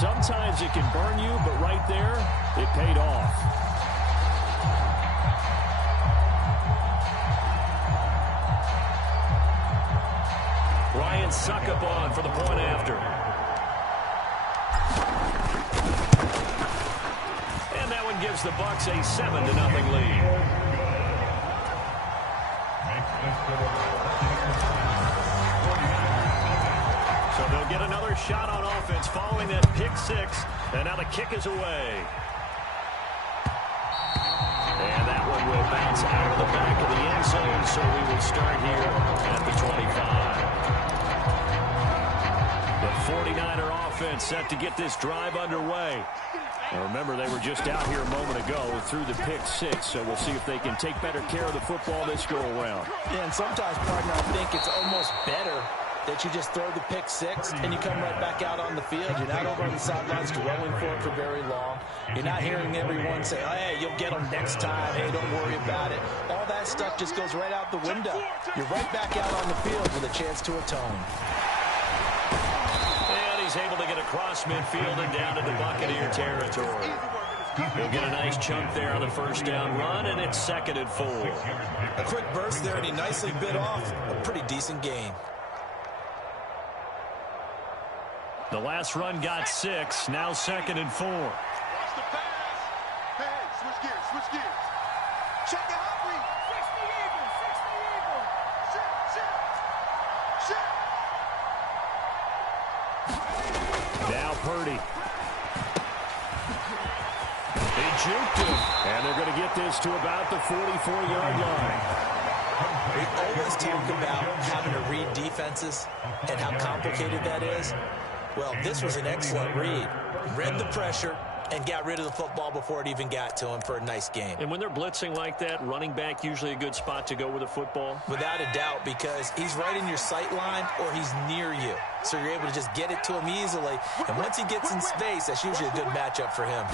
Sometimes it can burn you, but right there, it paid off. Ryan Succop for the point after. And that one gives the Bucs a 7-0 lead. So they'll get another shot on offense following that pick six. And now the kick is away. And that one will bounce out of the back of the end zone, so we will start here at the 25. The 49er offense set to get this drive underway. Now remember, they were just out here a moment ago through the pick six, so we'll see if they can take better care of the football this go-around. Yeah, and sometimes, partner, I think it's almost better that you just throw the pick six and you come right back out on the field. You're not over on the sidelines dwelling for it for very long. You're not hearing everyone say, oh, hey, you'll get them next time. Hey, don't worry about it. All that stuff just goes right out the window. You're right back out on the field with a chance to atone. And he's able to get across midfield and down into Buccaneer territory. He'll get a nice chunk there on the first down run, and it's 2nd and 4. A quick burst there, and he nicely bit off a pretty decent gain. The last run got 6, now 2nd and 4. Watch the pass. Hey, switch gears, switch gears. Check it out, read. Fix the eagle, fix the eagle. Shit, shit, shit. Now Purdy. He juked him, and they're going to get this to about the 44-yard line. We always talk about having to read defenses and how complicated that is. Well, this was an excellent read. Read the pressure and got rid of the football before it even got to him for a nice game. And when they're blitzing like that, running back usually a good spot to go with the football? Without a doubt, because he's right in your sight line or he's near you. So you're able to just get it to him easily. And once he gets in space, that's usually a good matchup for him.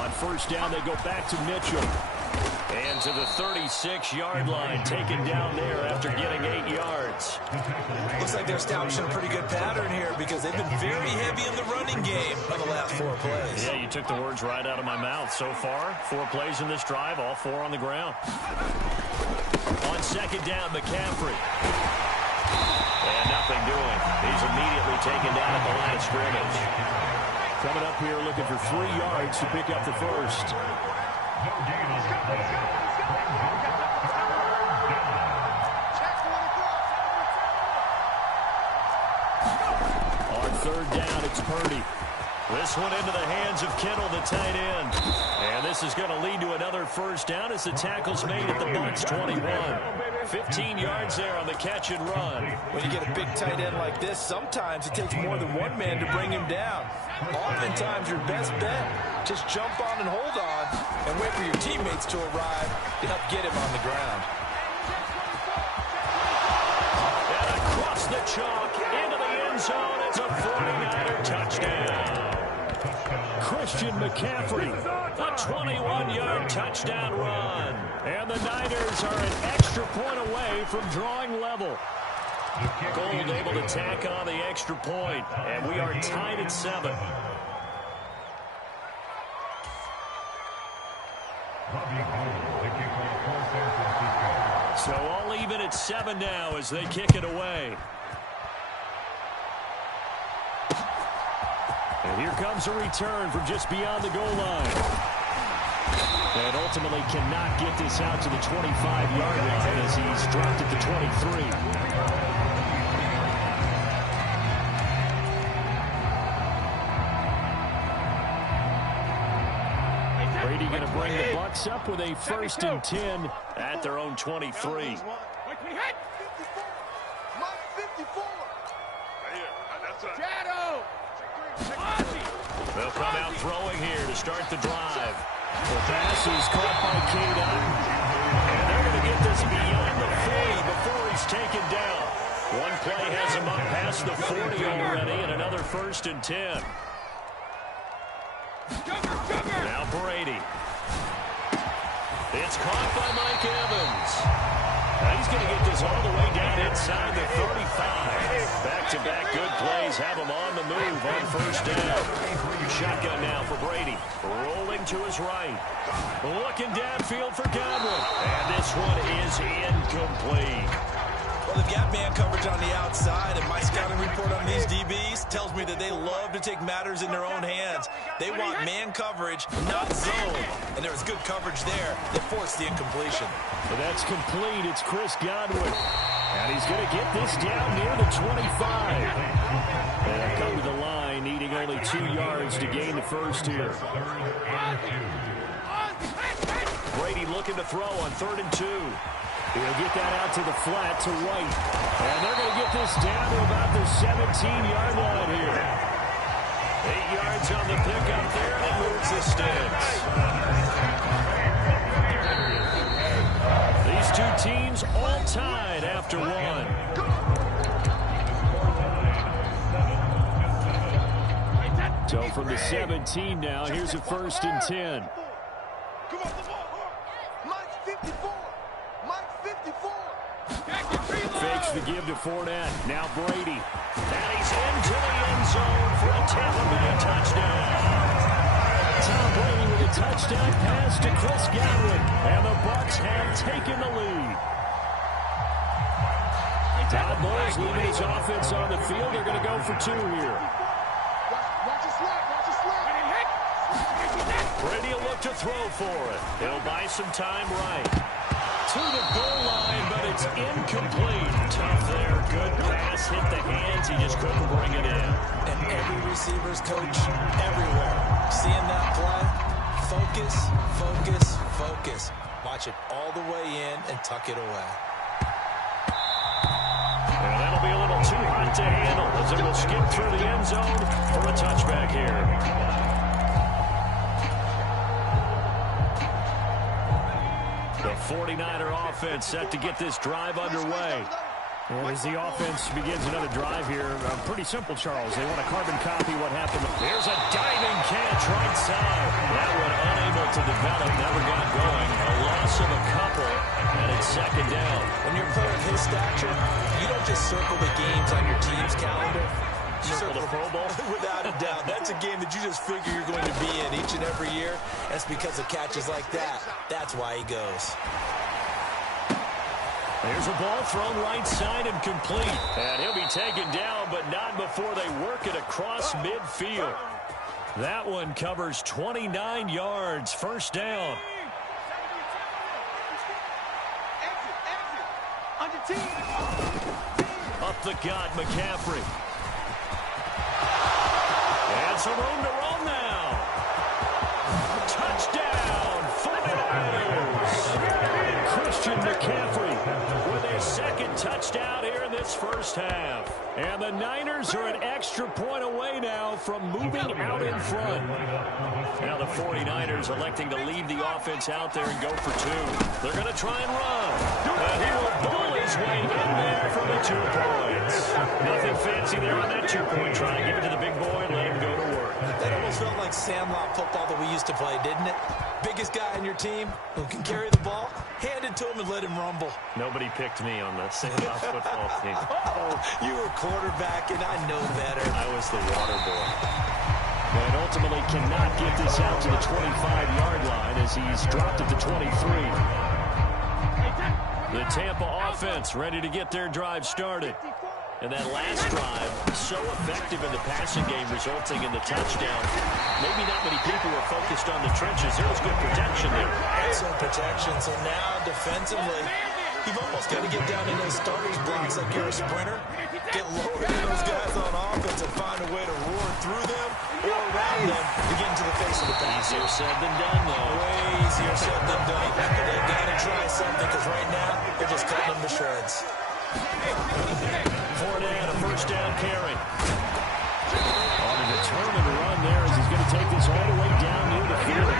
On first down, they go back to Mitchell. And to the 36-yard line, taken down there after getting 8 yards. Looks like they're establishing a pretty good pattern here because they've been very heavy in the running game on the last 4 plays. Yeah, you took the words right out of my mouth. So far, 4 plays in this drive, all 4 on the ground. On second down, McCaffrey. And nothing doing. He's immediately taken down at the line of scrimmage. Coming up here looking for 3 yards to pick up the first. On third down, it's Purdy. This one into the hands of Kittle, the tight end. And this is going to lead to another first down as the tackle's made at the Bucs 21. 15 yards there on the catch and run. When you get a big tight end like this, sometimes it takes more than one man to bring him down. Oftentimes, your best bet, just jump on and hold on and wait for your teammates to arrive to help get him on the ground. And across the chalk into the end zone, it's a 49er touchdown. Christian McCaffrey, a 21-yard touchdown run. And the Niners are an extra point away from drawing level. Gold able to tack on the extra point, and we are tied at 7. So all even at 7 now as they kick it away. And here comes a return from just beyond the goal line. And ultimately cannot get this out to the 25-yard line as he's dropped at the 23. Brady going to bring the Bucs up with a 1st and 10 at their own 23. They'll come out throwing here to start the drive. The pass is caught by Cade Otton. And they're going to get this beyond the 40 before he's taken down. One play has him up past the 40 already, and another 1st and 10. Now Brady. It's caught by Mike Evans. Now he's going to get this all the way down inside the 35. Back-to-back good plays have him on the move on first down. Shotgun now for Brady. Rolling to his right. Looking downfield for Godwin. And this one is incomplete. Well, they've got man coverage on the outside, and my scouting report on these DBs tells me that they love to take matters in their own hands. They want man coverage, not zone. And there was good coverage there that forced the incompletion. But that's complete. It's Chris Godwin. And he's going to get this down near the 25. And come to the line, needing only 2 yards to gain the first here. Brady looking to throw on 3rd and 2. He'll get that out to the flat to White. And they're going to get this down to about the 17-yard line here. 8 yards on the pickup there, and it moves the sticks. These two teams all tied after one. So from the 17 now, here's a 1st and 10. Fakes the give to Fournette. Now Brady. And he's into the end zone for a Tampa Bay touchdown. Tom Brady with a touchdown pass to Chris Godwin. And the Bucs have taken the lead. Todd Bowles leaving his offense on the field. They're going to go for 2 here. Brady will look to throw for it. He'll buy some time right. To the goal line, but it's incomplete. Tough there. Good pass. Hit the hands. He just couldn't bring it in. And every receiver's coach everywhere. Seeing that play, focus, focus, focus. Watch it all the way in and tuck it away. And that'll be a little too hot to handle as it will skip through the end zone for a touchback here. The 49er offense set to get this drive underway. And as the offense begins another drive here, pretty simple, Charles. They want to carbon copy what happened. There's a diving catch right side. That one unable to develop, never got going. A loss of a couple, and it's 2nd down. When you're a player of his stature, you don't just circle the games on your team's calendar. You circle the Pro Bowl? Without a doubt. That's a game that you just figure you're going to be in each and every year. That's because of catches like that. That's why he goes. There's a ball thrown right side and complete. And he'll be taken down, but not before they work it across midfield. That one covers 29 yards. 1st down. Up the gut, McCaffrey. And some room to roll now. Touchdown, 49ers. Christian McCaffrey with his 2nd touchdown here in this first half. And the Niners are an extra point away now from moving out in front. Now the 49ers electing to leave the offense out there and go for 2. They're going to try and run. And he will bull his way in there for the 2 points. Nothing fancy there on that 2-point try. Give it to the big boy and let him go to work. That almost felt like Sandlot football that we used to play, didn't it? Biggest guy on your team who can carry the ball, hand it to him and let him rumble. Nobody picked me on the Sandlot football team. Oh, you were quarterback, and I know better. I was the water boy. And ultimately cannot get this out to the 25-yard line as he's dropped at the 23. The Tampa offense ready to get their drive started. And that last drive, so effective in the passing game, resulting in the touchdown. Maybe not many people were focused on the trenches. There was good protection there. Excellent protection. So now, defensively, you've almost got to get down in those starters blocks like you're a sprinter. Get lower than those guys on offense and find a way to roar through them or around them to get into the face of the pass. Easier said than done, though. Way easier said than done. But they've got to try something because right now, they're just cutting them to shreds. Fournette, a 1st down carry. On a determined run there as he's going to take this all the way down near the field.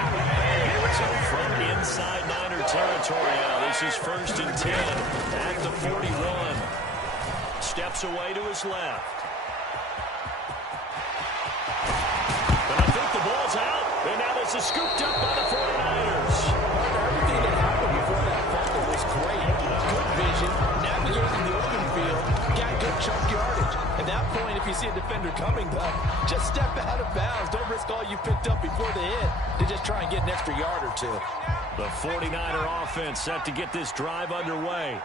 So from inside Niner territory now, this is 1st and 10 at the 41. Steps away to his left. But I think the ball's out. And now this is scooped up by the 49ers. Everything that happened before that fumble was great. Good vision, navigating the open field, got good chunk yardage. that point, if you see a defender coming, though, just step out of bounds. Don't risk all you picked up before the hit to just try and get an extra yard or two. The 49er offense set to get this drive underway.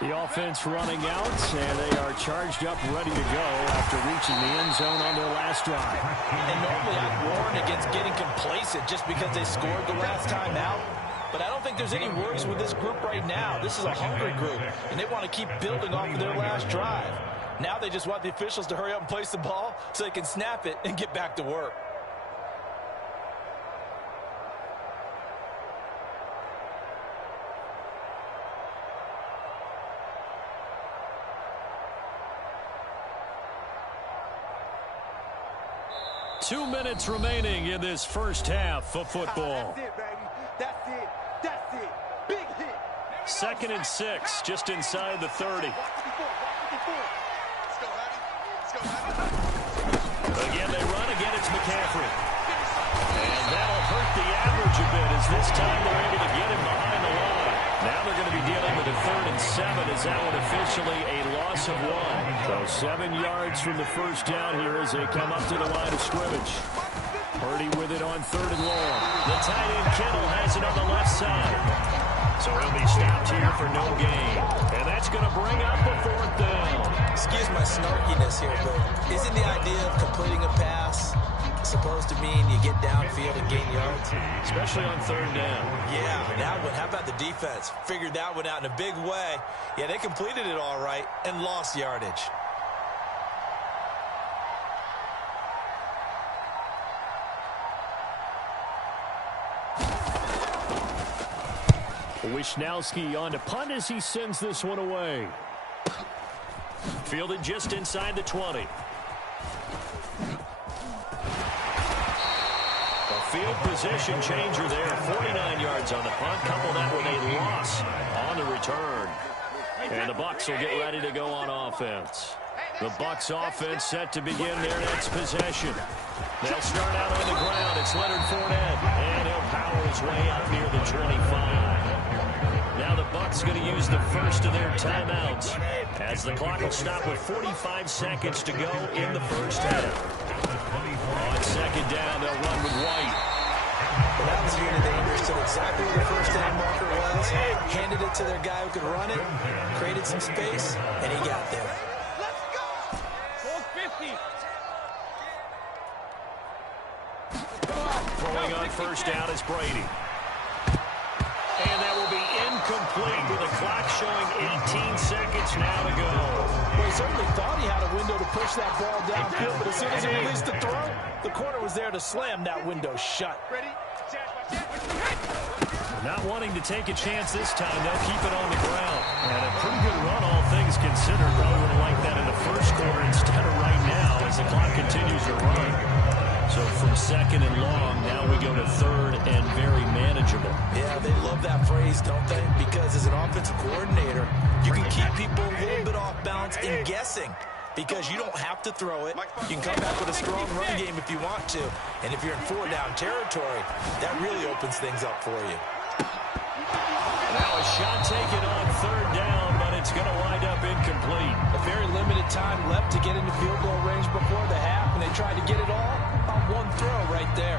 The offense running out, and they are charged up, ready to go after reaching the end zone on their last drive. And normally I'd warn against getting complacent just because they scored the last time out. But I don't think there's any worries with this group right now. This is a hungry group, and they want to keep building off of their last drive. Now they just want the officials to hurry up and place the ball so they can snap it and get back to work. Two minutes remaining in this first half of football. That's it, baby. That's it. That's it. Big hit. 2nd and 6, just inside the 30. Let's go, honey. Again, they run. Again, it's McCaffrey. And that'll hurt the average a bit as this time they're able to get him behind the line. Now they're going to be dealing with a 3rd and 7 as that one officially a loss of 1. So 7 yards from the first down here as they come up to the line of scrimmage. Purdy with it on 3rd and long. The tight end Kittle has it on the left side. So he'll be stopped here for no gain. And that's going to bring up a 4th down. Excuse my snarkiness here, but isn't the idea of completing a pass supposed to mean you get downfield and gain yards? Especially on 3rd down. Yeah, that one. How about the defense? Figured that one out in a big way. Yeah, they completed it all right and lost yardage. Wishnowski on to punt as he sends this one away. Fielded just inside the 20. A field position changer there. 49 yards on the punt. Couple that with a loss on the return. And the Bucs will get ready to go on offense. The Bucs offense set to begin their next possession. They'll start out on the ground. It's Leonard Fournette. And he'll power his way out near the 25. Now the Bucs going to use the first of their timeouts as the clock will stop with 45 seconds to go in the first half. On 2nd down, they'll run with White. Well, that was really dangerous. So exactly where the first down marker was, handed it to their guy who could run it, created some space, and he got there. Let's go. 450. Throwing on first down is Brady. And that will be incomplete with the clock showing 18 seconds now to go. Well, he certainly thought he had a window to push that ball downfield, but as soon as he released the throw, the corner was there to slam that window shut. Ready? Not wanting to take a chance this time, they'll keep it on the ground. And a pretty good run, all things considered. Probably would have liked that in the first quarter instead of right now as the clock continues to run. So from 2nd and long, now we go to 3rd and very manageable. Yeah, they love that phrase, don't they? Because as an offensive coordinator, you can keep people a little bit off balance in guessing. Because you don't have to throw it. You can come back with a strong run game if you want to. And if you're in 4-down territory, that really opens things up for you. Now a shot taken on 3rd down, but it's going to wind up incomplete. A very limited time left to get into field goal range before the half, and they tried to get it all on one throw right there.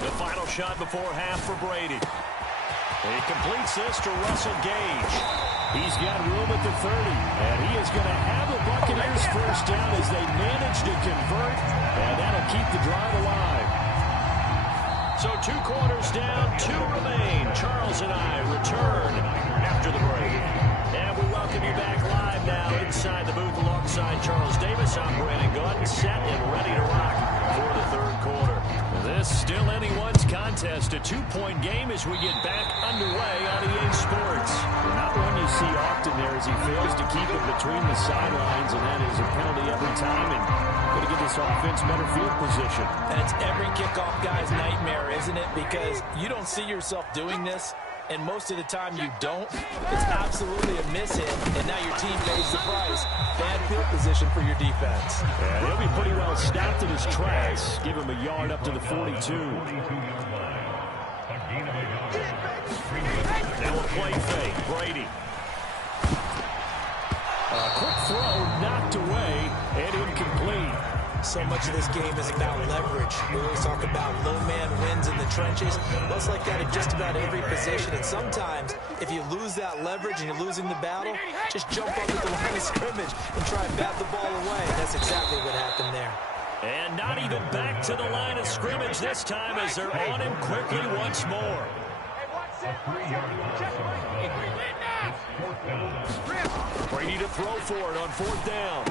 The final shot before half for Brady. He completes this to Russell Gage. He's got room at the 30, and he is going to have the Buccaneers first down as they manage to convert, and that'll keep the drive alive. So 2 quarters down, 2 remain. Charles and I return after the break. And we welcome you back live now inside the booth alongside Charles Davis. I'm Brandon Gaudin, set and ready to rock for the 3rd quarter. This still anyone's contest, a 2-point game as we get back underway on EA Sports. Not one you see often there as he fails to keep it between the sidelines, and that is a penalty every time, and going to give this offense better field position. And it's every kickoff guy's nightmare, isn't it? Because you don't see yourself doing this and most of the time you don't, it's absolutely a miss-hit, and now your team pays the price. Bad field position for your defense. And he'll be pretty well stopped in his tracks. Give him a yard up to the 42. Now a play fake. Brady. A quick throw knocked away and incomplete. So much of this game is about leverage. We always talk about low man wins in the trenches. Well, it's like that in just about every position. And sometimes, if you lose that leverage and you're losing the battle, just jump up at the line of scrimmage and try and bat the ball away. That's exactly what happened there. And not even back to the line of scrimmage this time as they're on him quickly once more. Brady to throw for it on 4th down.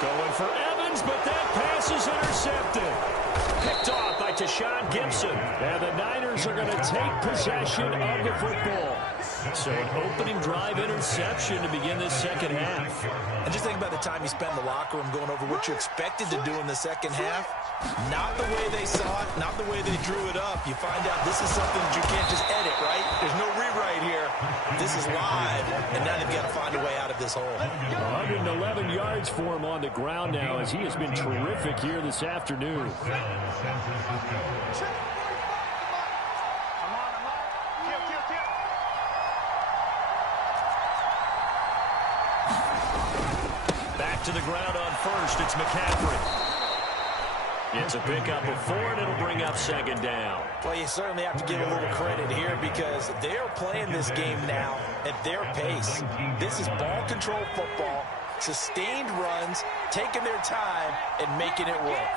Going for Evans, but that pass is intercepted. Picked off by Tashawn Gibson. And the Niners are going to take possession of the football. So an opening drive interception to begin this second half. And just think about the time you spent in the locker room going over what you expected to do in the second half. Not the way they saw it, not the way they drew it up. You find out this is something that you can't just edit, right? There's no rewrite here. This is live, and now they've got to find a way out of this hole. 111 yards for him on the ground now as he has been terrific here this afternoon. Back to the ground on first. It's McCaffrey. It's a pickup of 4, and it'll bring up 2nd down. Well, you certainly have to give a little credit here because they're playing this game now at their pace. This is ball control football, sustained runs, taking their time, and making it work.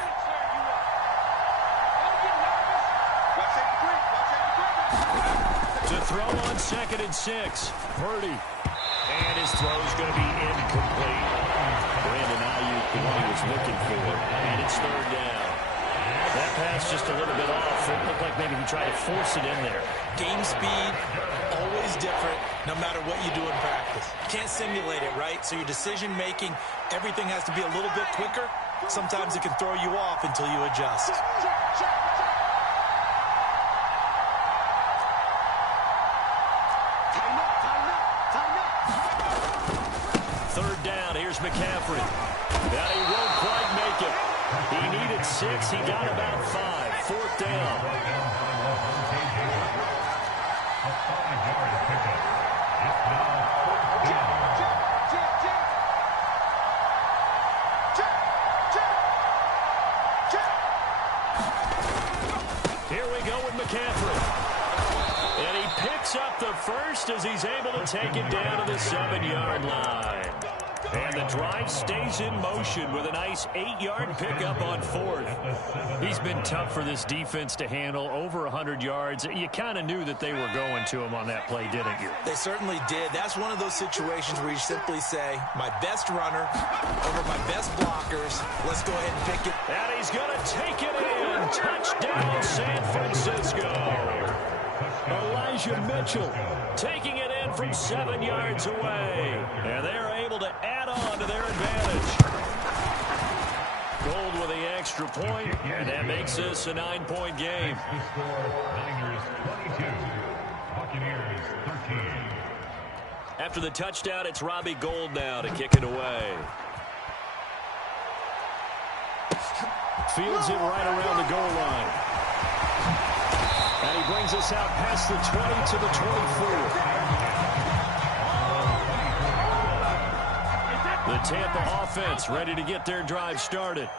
To throw on 2nd and 6. Purdy. And his throw is going to be incomplete. Brandon Ayuk, the one he was looking for. And it's 3rd down. That pass just a little bit off. It looked like maybe he tried to force it in there. Game speed, always different, no matter what you do in practice. You can't simulate it, right? So your decision-making, everything has to be a little bit quicker. Sometimes it can throw you off until you adjust. McCaffrey. Now he won't quite make it. He needed 6. He got about 5. 4th down. Here we go with McCaffrey. And he picks up the first as he's able to take it down to the 7-yard line. And the drive stays in motion with a nice 8-yard pickup on 4th. He's been tough for this defense to handle, over 100 yards. You kind of knew that they were going to him on that play, didn't you? They certainly did. That's one of those situations where you simply say, my best runner over my best blockers. Let's go ahead and pick it. And he's going to take it in. Touchdown, San Francisco. Elijah Mitchell taking it in from 7 yards away. And they're able to add on to their advantage. Gold with the extra point, and that makes this a 9-point game. Niners 22, Buccaneers 13. After the touchdown, it's Robbie Gould now to kick it away. Fields it right around the goal line. And he brings us out past the 20 to the 24. The Tampa offense ready to get their drive started.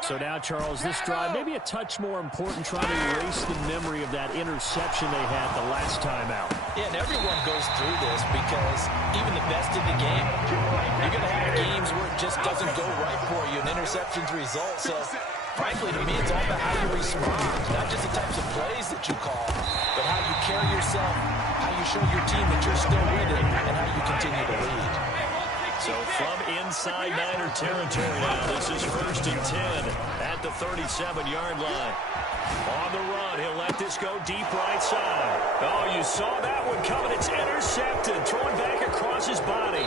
So now, Charles, this drive maybe a touch more important, trying to erase the memory of that interception they had the last time out. Yeah, and everyone goes through this because even the best in the game, you're going to have games where it just doesn't go right for you, and interceptions result. So, frankly, to me, it's all about how you respond, not just the types of plays that you call, but how you carry yourself, how you show your team that you're still with it, and how you continue to lead. So from inside Niner territory now, this is 1st and 10 at the 37-yard line. On the run, he'll let this go deep right side. Oh, you saw that one coming. It's intercepted, thrown back across his body.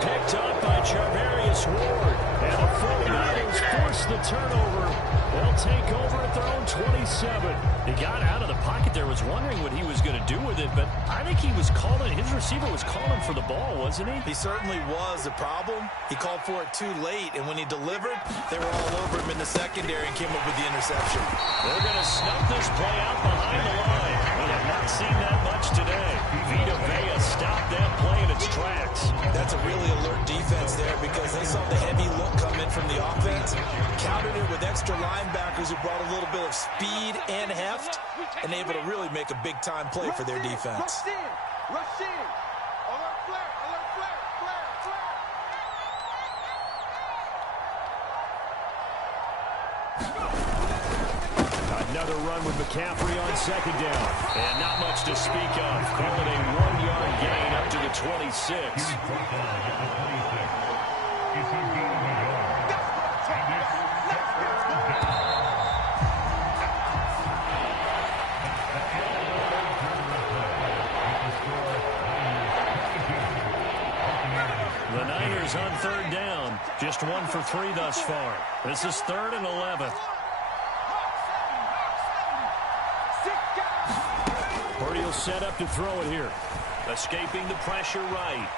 Picked up by Charvarius Ward. And the 49ers force the turnover. They'll take over at their own 27. He got out of the pocket there, was wondering what he was going to do with it, but I think he was calling, his receiver was calling for the ball, wasn't he? He certainly was. The problem, he called for it too late, and when he delivered, they were all over him in the secondary and came up with the interception. They're going to snuff this play out behind the line. We have not seen that much today. Vita Vea stopped that play in its tracks. That's a really alert defense there because they saw the heavy look come in from the offense, countered it with extra linebackers who brought a little bit of speed and heft, and able to really make a big-time play for their defense. Rush in. Rush in. Alert flare. Alert flare. Flare. Flare. Another run with McCaffrey on second down. And not much to speak of. Call it a 1-yard gain up to the 26. The Niners on third down. Just 1 for 3 thus far. This is 3rd and 11. Purdy will set up to throw it here. Escaping the pressure right.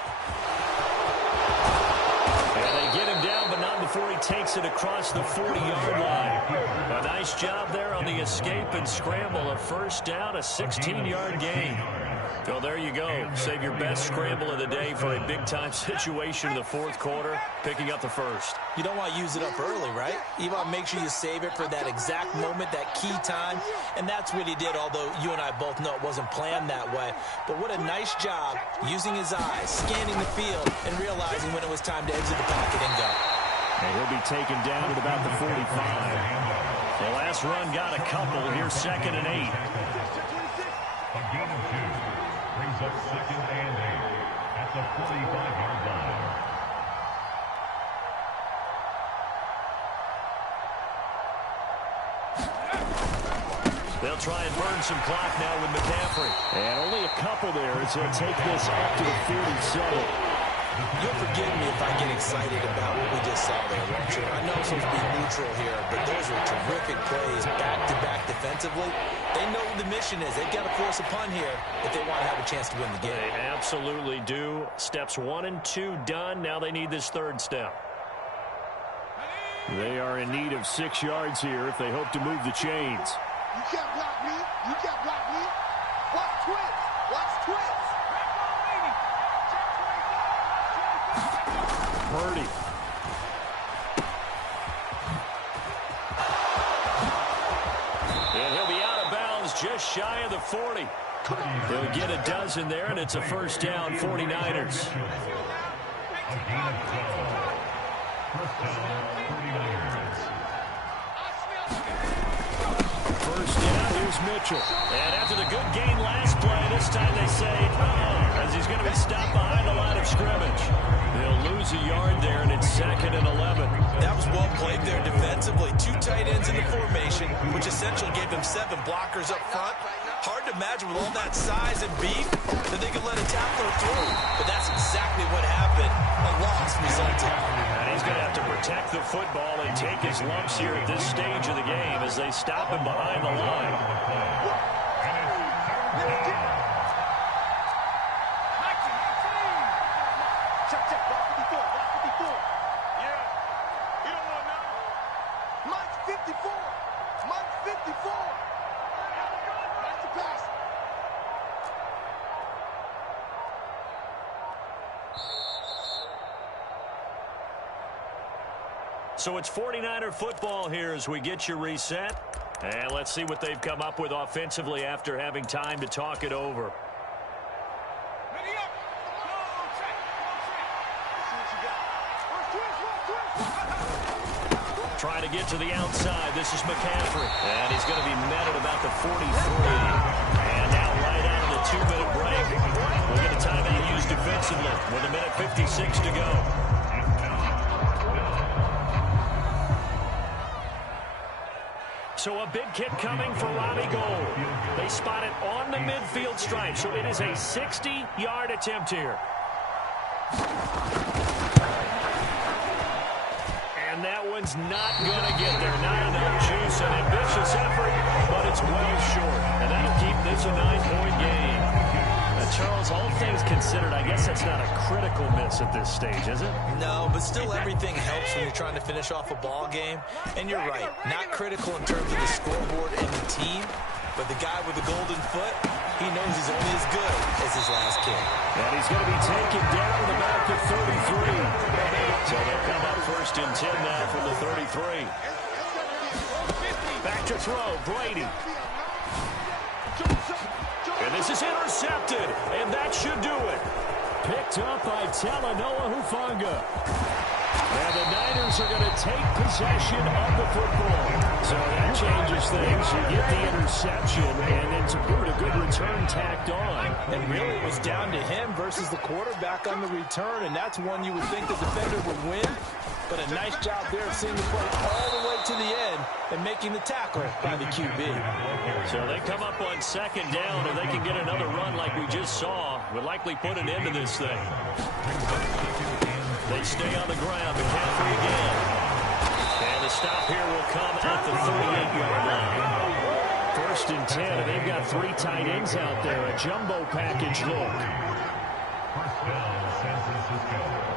And they get him down, but not before he takes it across the 40-yard line. A nice job there on the escape and scramble. A first down, a 16-yard gain. So there you go. Save your best scramble of the day for a big-time situation in the fourth quarter, picking up the first. You don't want to use it up early, right? You want to make sure you save it for that exact moment, that key time, and that's what he did, although you and I both know it wasn't planned that way. But what a nice job using his eyes, scanning the field, and realizing when it was time to exit the pocket and go. And he'll be taken down at about the 45. The last run got a couple. Here's 2nd and 8. A gain of 2 brings up 2nd and 8 at the 45-yard line. They'll try and burn some clock now with McCaffrey. And only a couple there as he'll take this up to the 47. You'll forgive me if I get excited about what we just saw there, won't you? I know I'm supposed to be neutral here, but those were terrific plays back-to-back defensively. They know what the mission is. They've got to force a punt here if they want to have a chance to win the game. They absolutely do. Steps 1 and 2 done. Now they need this third step. They are in need of 6 yards here if they hope to move the chains. You can't block me. You can't block me. Watch twins. Watch twins. Purdy. And he'll be out of bounds just shy of the 40. He'll get a dozen there, and it's a first down, 49ers. A gain of 12. First down, 49ers. First down, here's Mitchell. And after the good gain last play, this time they say, as he's going to be stopped behind the line of scrimmage. They'll lose a yard there, and it's 2nd and 11. That was well played there defensively. 2 tight ends in the formation, which essentially gave them 7 blockers up front. Hard to imagine with all that size and beef that they could let a tackler through. But that's exactly what happened. A loss resulted. And he's going to have to protect the football and take his lumps here at this stage of the game as they stop him behind the line. Check, check. Block 54. Block 54. Yeah. You don't want none. Mike's 54. Mike's 54. That's the pass. So it's 49er football here as we get you reset. And let's see what they've come up with offensively after having time to talk it over. Ready up. Go check. Go check. Let's see what you got. Trying to get to the outside. This is McCaffrey. And he's going to be met at about the 43. And now right out of the 2-minute break. We'll get a timeout used defensively with 1:56 to go. So a big kick coming for Robbie Gould. They spot it on the midfield stripe. So it is a 60-yard attempt here. And that one's not going to get there. Not enough juice. An ambitious effort, but it's well short. And that'll keep this a 9-point game. Charles, all things considered, I guess that's not a critical miss at this stage, is it? No, but still everything helps when you're trying to finish off a ball game. And you're right, not critical in terms of the scoreboard and the team, but the guy with the golden foot, he knows he's only as good as his last kick. And he's going to be taken down to the back of 33. So they'll come up first and 10 now from the 33. Back to throw, Brady. And this is intercepted, and that should do it. Picked up by Talanoa Hufanga. And the Niners are going to take possession of the football. So that changes things. You get the interception, and then to boot, a good return tacked on. And really, it was down to him versus the quarterback on the return, and that's one you would think the defender would win. But a nice job there of seeing the play all the way to the end and making the tackle by the QB. So they come up on second down, and they can get another run like we just saw. Would likely put an end to this thing. They stay on the ground. McCaffrey again. And the stop here will come at the 38-yard line. First and 10, and they've got 3 tight ends out there. A jumbo package look. First down, San Francisco.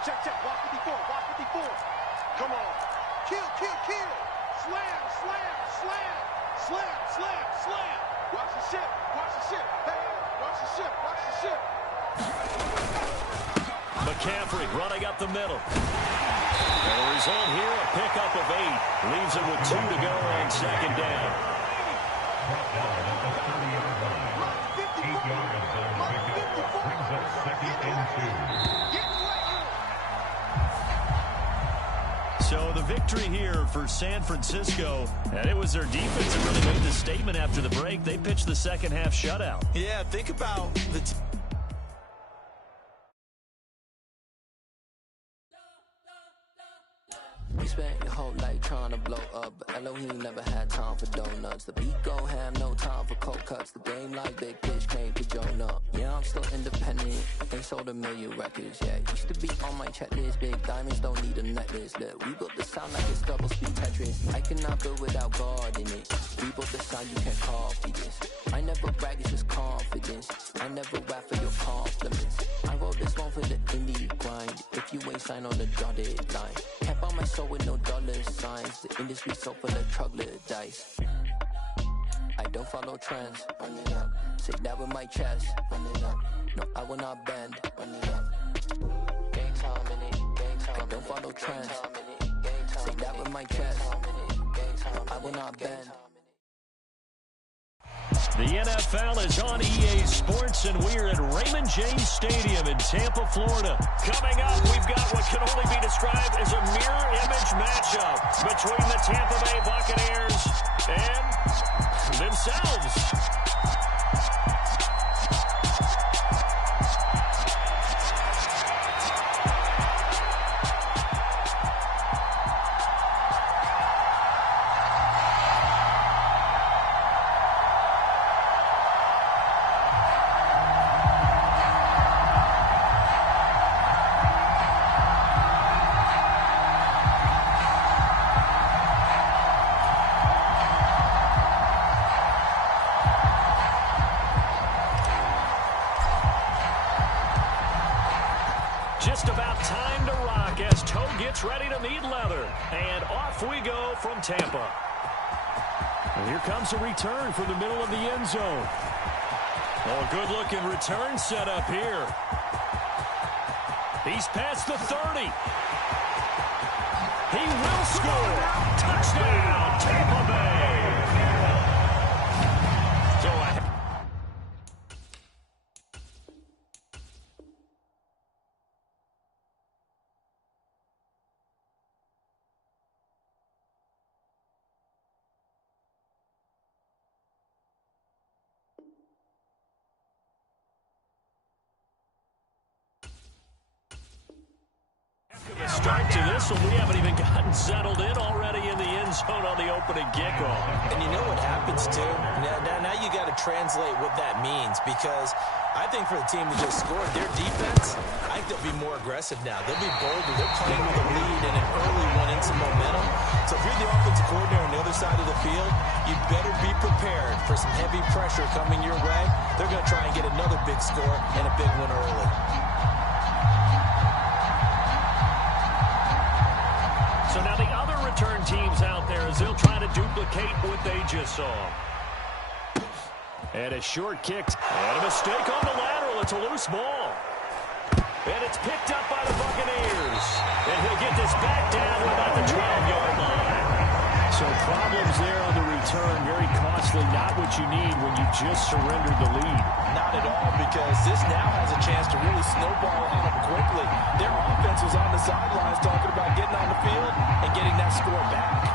Check, watch 54, watch 54. Come on. Kill. Slam. Watch the ship. Hey, watch the ship. McCaffrey running up the middle. And the result here, a pickup of 8. Leaves it with 2 to go on second down. Brings up second and 2. So the victory here for San Francisco, and it was their defense that really made the statement after the break. They pitched the second half shutout. Yeah, think about the We spent your whole life trying to blow up, but Elohim never had time for donuts. The beat go ham, no time for cold cuts. The game like Big Fish came to Jonah. Yeah, I'm still independent. They sold 1 million records, yeah. Used to be on my checklist. Big diamonds don't need a necklace. Look, we built the sound like it's double speed Tetris. I cannot build without God in it. We built the sound, you can't copy this. I never brag, it's just confidence. I never rap for your compliments. I wrote this one for the indie grind. If you ain't signed on the dotted line, can't buy my soul with no dollar signs. The industry so full of troglodytes. I don't follow trends. Run it up. Say that with my chest. Run it up. No, I will not bend. Run it up. Gang time in it. Gang time. I don't follow trends. Say that with my chest. I will not bend. The NFL is on EA Sports, and we're at Raymond James Stadium in Tampa, Florida. Coming up, we've got what can only be described as a mirror image matchup between the Tampa Bay Buccaneers and themselves. Just about time to rock as Toe gets ready to meet leather. And off we go from Tampa. And here comes a return from the middle of the end zone. Oh, good-looking return set up here. He's past the 30. He will score. Touchdown, Tampa Bay. start to this one. We haven't even gotten settled in already in the end zone on the opening kickoff. And you know what happens, too? Now you got to translate what that means, because I think for the team that just scored, their defense, I think they'll be more aggressive now. They'll be bolder. They're playing with a lead and an early one in some momentum. So if you're the offensive coordinator on the other side of the field, you better be prepared for some heavy pressure coming your way. They're going to try and get another big score and a big one early. So now the other return teams out there as they'll try to duplicate what they just saw. And a short kick. And a mistake on the lateral. It's a loose ball. And it's picked up by the Buccaneers. And he'll get this back down to about the 12-yard line. So problems there on the return. Very costly. Not what you need when you just surrendered the lead. Not at all, because this now has a chance to really snowball on them quickly. Their offense was on the sidelines talking about getting on the field and getting that score back.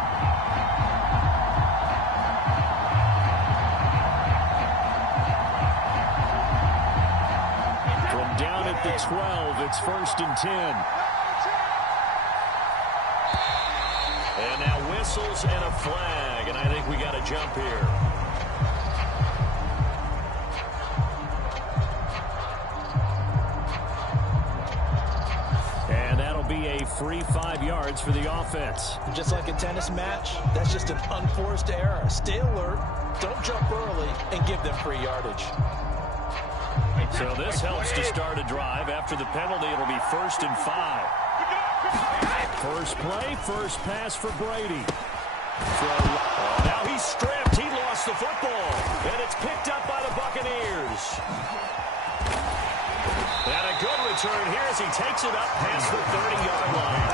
From down at the 12, it's 1st and 10. And now whistles and a flag, and I think we got a jump here. And that'll be a free 5 yards for the offense. Just like a tennis match, that's just an unforced error. Stay alert, don't jump early, and give them free yardage. So this helps to start a drive. After the penalty, it'll be 1st and 5. First play, first pass for Brady. Now he's stripped. He lost the football. And it's picked up by the Buccaneers. And a good return here as he takes it up past the 30-yard line.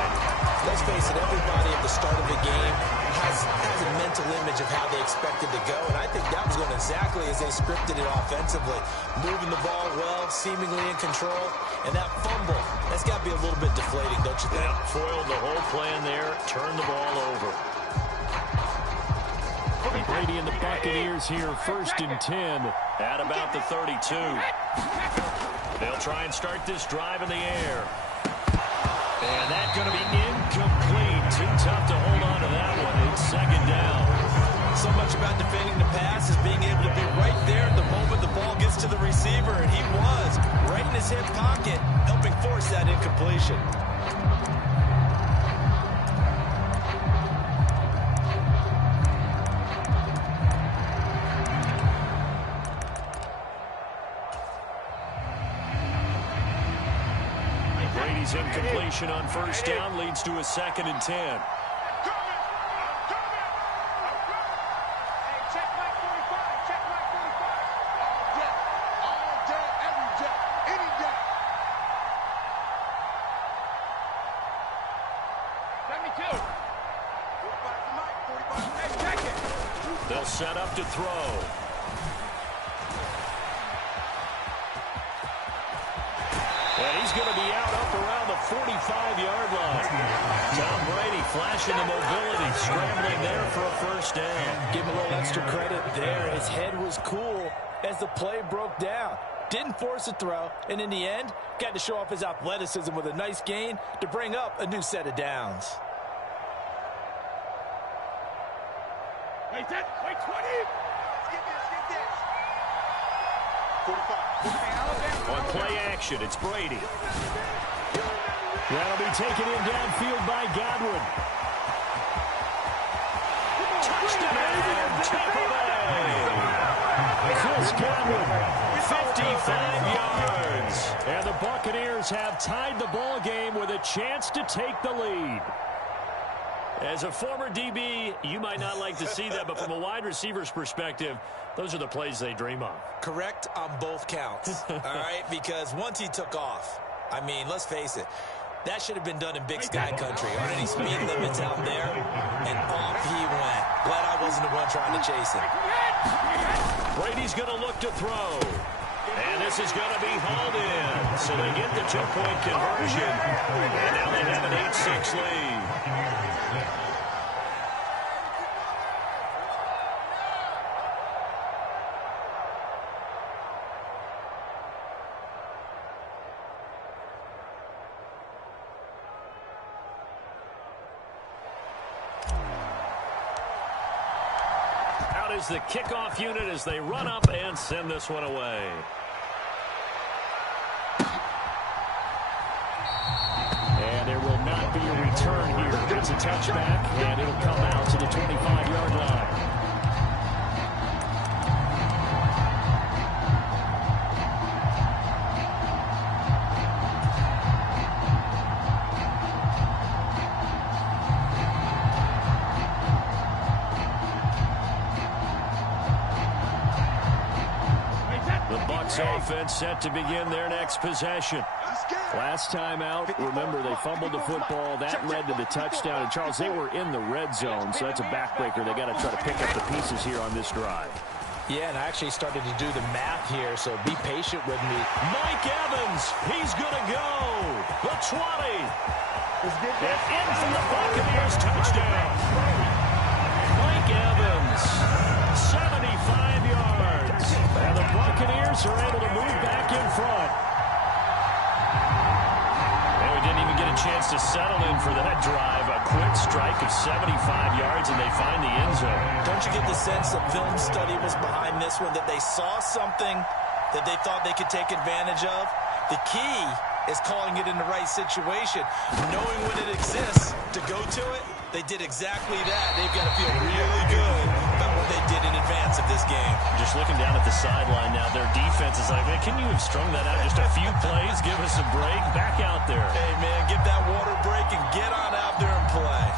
Let's face it, everybody at the start of the game has a mental image of how they expected to go, and I think that was going exactly as they scripted it offensively. Moving the ball well, seemingly in control, and that fumble, that's got to be a little bit deflating, don't you think? Yeah, foiled the whole plan there, turned the ball over. Brady and the Buccaneers here, 1st and 10 at about the 32. They'll try and start this drive in the air. And that's going to be incomplete. Too tough to hold on to that one. It's 2nd down. So much about defending the pass is being able to be right there at the moment the ball gets to the receiver, and he was right in his hip pocket, helping force that incompletion. Brady's incompletion on 1st down leads to a 2nd and 10. They'll set up to throw. And he's going to be out up around the 45-yard line. Tom Brady flashing the mobility, scrambling there for a 1st down. Give him a little extra credit there. His head was cool as the play broke down. Didn't force a throw, and in the end, got to show off his athleticism with a nice gain to bring up a new set of downs. Wait, 20. Skip this. 45. On play action, it's Brady. That'll be taken in downfield by Godwin. Touchdown, Tampa Bay. Chris Godwin, 55 yards. And the Buccaneers have tied the ball game with a chance to take the lead. As a former DB, you might not like to see that, but from a wide receiver's perspective, those are the plays they dream of. Correct on both counts, all right? Because once he took off, I mean, let's face it, that should have been done in Big Sky country. Aren't any speed limits out there? And off he went. Glad I wasn't the one trying to chase him. Brady's going to look to throw. And this is going to be hauled in. So they get the 2-point conversion. And now they have an 8-6 lead. out is the kickoff unit as they run up and send this one away. And there will not be a return here. It's a touchback, and it'll come out to the 25-yard line. Offense set to begin their next possession. Last time out, remember, they fumbled the football. That led to the touchdown. And, Charles, they were in the red zone, so that's a backbreaker. They got to try to pick up the pieces here on this drive. Yeah, and I actually started to do the math here, so be patient with me. Mike Evans, he's going to go. The 20. And in for the Buccaneers touchdown. Mike Evans, 75 yards. And the Buccaneers are able to move back in front. And we didn't even get a chance to settle in for that drive. A quick strike of 75 yards, and they find the end zone. Don't you get the sense that film study was behind this one, that they saw something that they thought they could take advantage of? The key is calling it in the right situation. Knowing when it exists to go to it, they did exactly that. They've got to feel really good about what they did in advance of this game. Just looking down at the sideline now, their defense is like, man, can you have strung that out just a few plays? Give us a break. Back out there. Hey, man, give that water break and get on out there and play.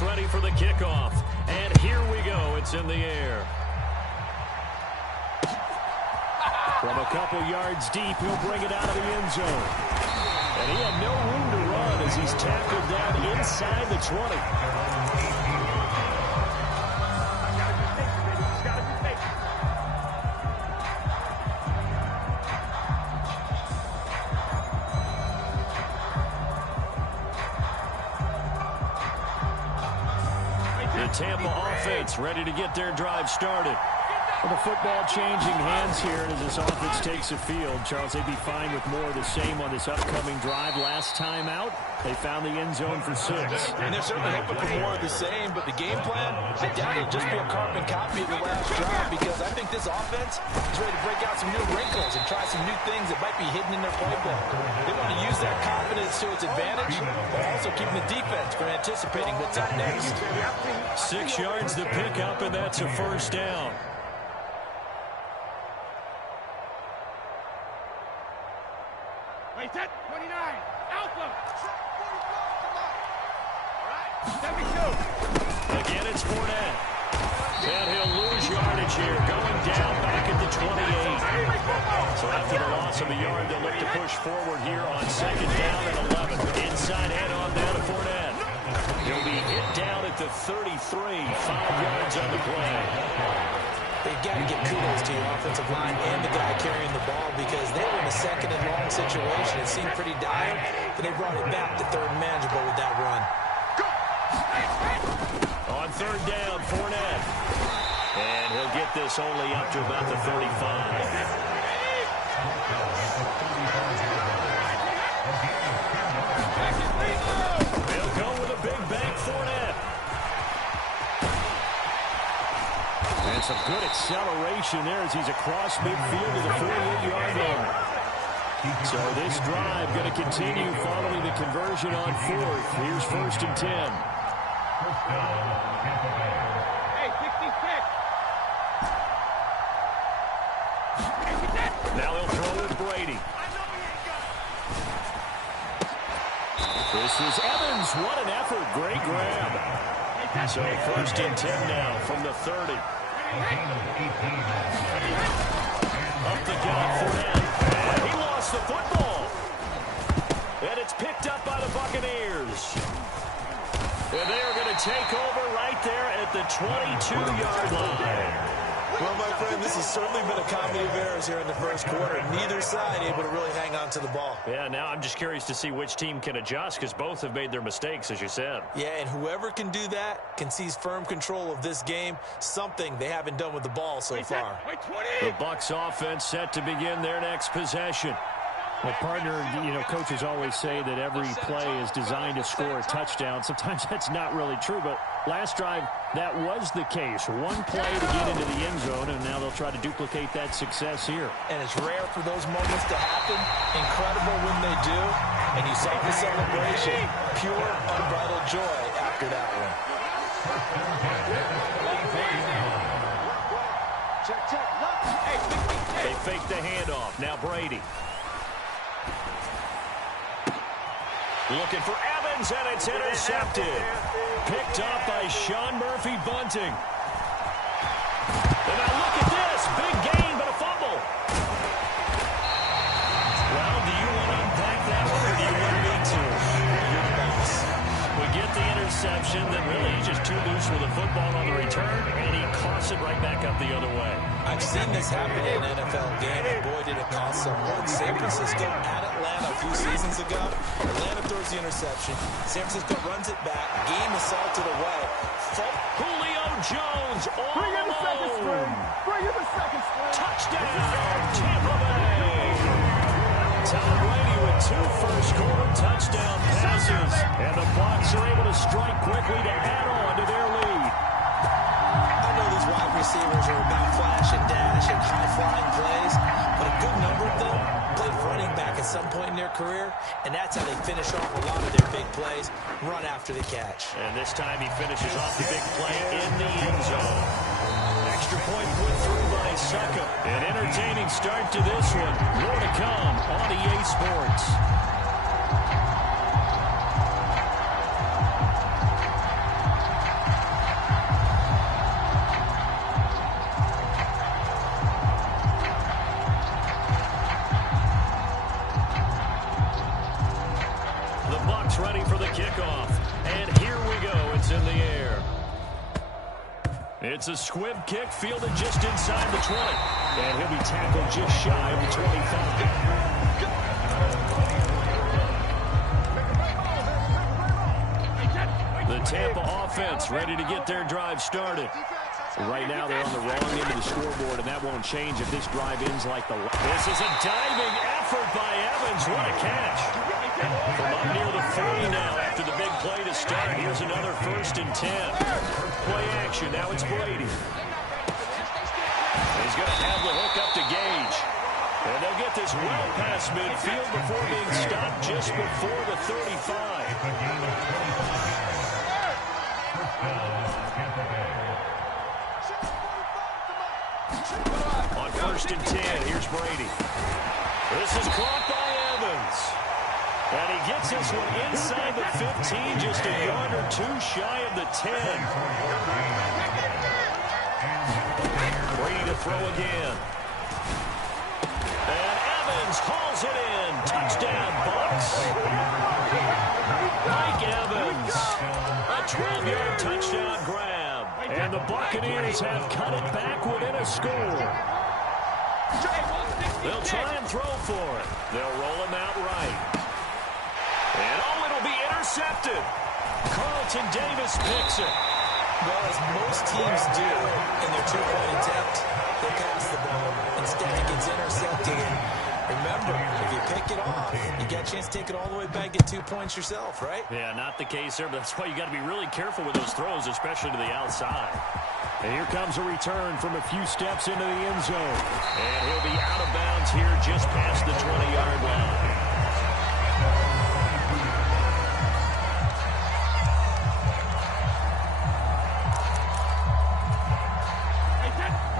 Ready for the kickoff. And here we go. It's in the air. From a couple yards deep, he'll bring it out of the end zone. And he had no room to run as he's tackled down inside the 20. Tampa offense ready to get their drive started. Well, the football changing hands here as this offense takes the field. Charles, they'd be fine with more of the same on this upcoming drive. Last time out, they found the end zone for 6. And they're certainly hoping for more of the same, but the game plan, I doubt it'll just be a carbon copy of the last drive, because I think this offense is ready to break out some new wrinkles and try some new things that might be hidden in their playbook. They want to use that confidence to its advantage, while also keeping the defense from anticipating what's up next. 6 yards to pick up, and that's a first down. Wait, 29. Alpha. 72. Again, it's Fournette. And he'll lose yardage here, going down back at the 28. So after the loss of a yard, they'll look to push forward here on 2nd down and 11. Inside handoff down to Fournette. He'll be hit down at the 33, 5 yards on the play. They've got to give kudos to your offensive line and the guy carrying the ball, because they were in a 2nd and long situation. It seemed pretty dire, but they brought it back to 3rd and manageable with that run. On 3rd down, Fournette. And he'll get this only up to about the 35. They'll go with a big bank, Fournette. And some good acceleration there as he's across midfield to the 48-yard line. So this drive going to continue following the conversion on 4th. Here's 1st and 10. Hey, 66. Now he'll throw with Brady. This is Evans. What an effort. Great grab. So 1st and 10 now from the 30. Up the gut, Fournette. And he lost the football. And it's picked up by the Buccaneers. And they are going to take over right there at the 22-yard line. Well, my friend, this has certainly been a comedy of errors here in the first quarter. Neither side able to really hang on to the ball. Yeah, now I'm just curious to see which team can adjust because both have made their mistakes, as you said. Yeah, and whoever can do that can seize firm control of this game, something they haven't done with the ball so far. The Bucs offense set to begin their next possession. Well, partner, coaches always say that every play is designed to score a touchdown. Sometimes that's not really true, but last drive, that was the case. One play to get into the end zone, and now they'll try to duplicate that success here. And it's rare for those moments to happen. Incredible when they do. And you saw the celebration. Pure, unbridled joy after that one. They fake the handoff. Now Brady. Looking for Evans, and it's intercepted. Picked up by Sean Murphy-Bunting. And now look at this. Big gain, but a fumble. Well, do you want to unpack that one, or do you want me to? You're the boss. We get the interception, then really he's just too loose with the football on the return, and he coughs it right back up the other way. I've seen this happen in an NFL game, and boy, did it cost someone. San Francisco at Atlanta a few seasons ago. Atlanta throws the interception. San Francisco runs it back. Game is salted away. Julio Jones all alone. Bring in the second string. Touchdown, Tampa Bay. Tom Brady with 2 first-quarter touchdown passes. And the Bucs are able to strike quickly to add on to their lead. I know these wide receivers are about flash and dash and high-flying plays, but a good number of them played running back at some point in their career, and that's how they finish off a lot of their big plays, run after the catch. And this time he finishes off the big play in the end zone. Extra point put through by Suckup. An entertaining start to this one. More to come on EA Sports. Ready for the kickoff. And here we go. It's in the air. It's a squib kick fielded just inside the 20. And he'll be tackled just shy of the 25. The Tampa offense ready to get their drive started. Right now they're on the wrong end of the scoreboard, and that won't change if this drive ends like the last. This is a diving effort by Evans. What a catch. From up near the 40 now after the big play to start. Here's another 1st and 10. Play action. Now it's Brady. He's going to have the hook up to Gage. And they'll get this well past midfield before being stopped just before the 35. On 1st and 10, here's Brady. This is caught by Evans. And he gets this one inside the 15, just a yard or 2 shy of the 10. Brady to throw again. And Evans hauls it in. Touchdown, Bucs. Mike Evans. A 12-yard touchdown grab. And the Buccaneers have cut it back within a score. They'll try and throw for it. They'll roll him out right. And it'll be intercepted. Carlton Davis picks it. Well, as most teams do in their 2-point attempt, they pass the ball. Instead, it gets intercepted. And remember, if you pick it off, you got a chance to take it all the way back, get 2 points yourself, right? Yeah, not the case there, but that's why you got to be really careful with those throws, especially to the outside. And here comes a return from a few steps into the end zone. And he'll be out of bounds here just past the 20-yard line.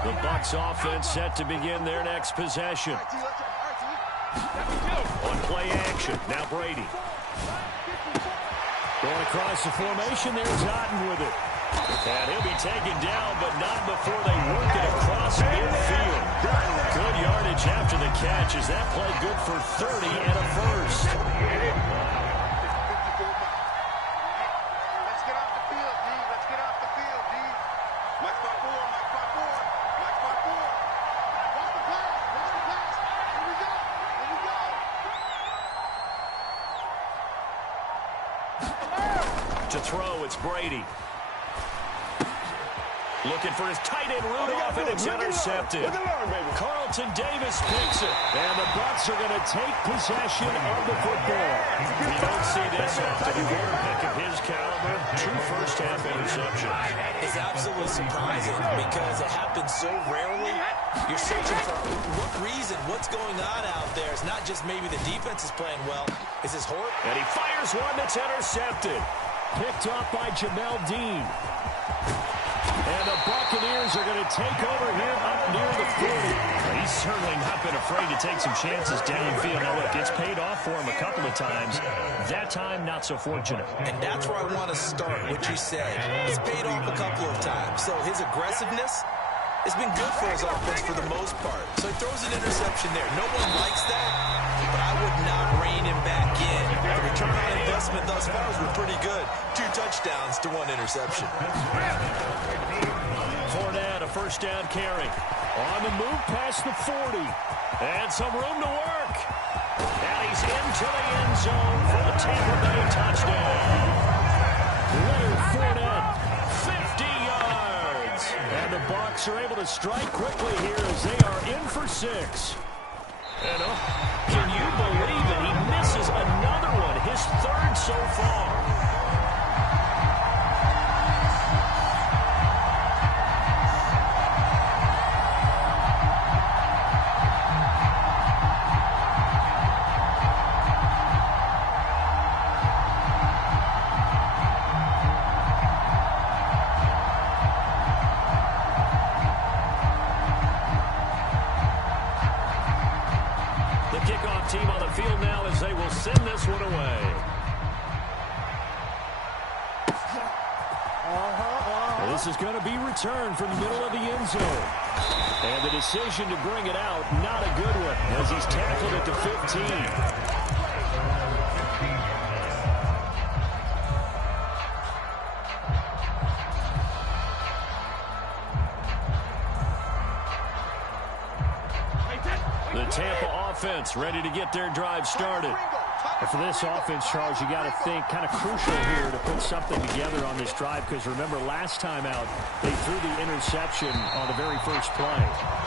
The Bucs offense set to begin their next possession. On play action, now Brady. Going across the formation, there's Otten with it. And he'll be taken down, but not before they work it across midfield. Good yardage after the catch. Is that play good for 30 and a first? Let's get off the field, D. Let's get off the field, D. Mike 5-4, Mike 5-4, Mike throw, it's Brady. Looking for his tight end Rudolph, and it's intercepted. Carlton Davis picks it. And the Bucs are going to take possession of the football. You don't see this often. A quarterback of his caliber, 2 first-half interceptions. It's absolutely surprising because it happens so rarely. You're searching for what reason, what's going on out there. It's not just maybe the defense is playing well. Is this Hort? And he fires one that's intercepted. Picked off by Jamel Dean. And the Buccaneers are going to take over here up near the 40. He's certainly not been afraid to take some chances downfield. Now, look, it's paid off for him a couple of times. That time, not so fortunate. And that's where I want to start, what you said. It's paid off a couple of times. So his aggressiveness has been good for his offense for the most part. So he throws an interception there. No one likes that, but I would not rein him back in. The return on investment thus far has been pretty good. 2 touchdowns to 1 interception. Fournette, a first down carry. On the move past the 40. And some room to work. And he's into the end zone for the Tampa Bay touchdown. Leonard Fournette. 50 yards. And the Bucs are able to strike quickly here as they are in for 6. And can you believe it? He misses another one, his 3rd so far. Team on the field now as they will send this one away. This is going to be returned from the middle of the end zone. And the decision to bring it out, not a good one, as he's tackled at the 15. The Tampa offense ready to get their drive started. And for this offense, Charles, you got to think kind of crucial here to put something together on this drive, because remember last time out they threw the interception on the very first play.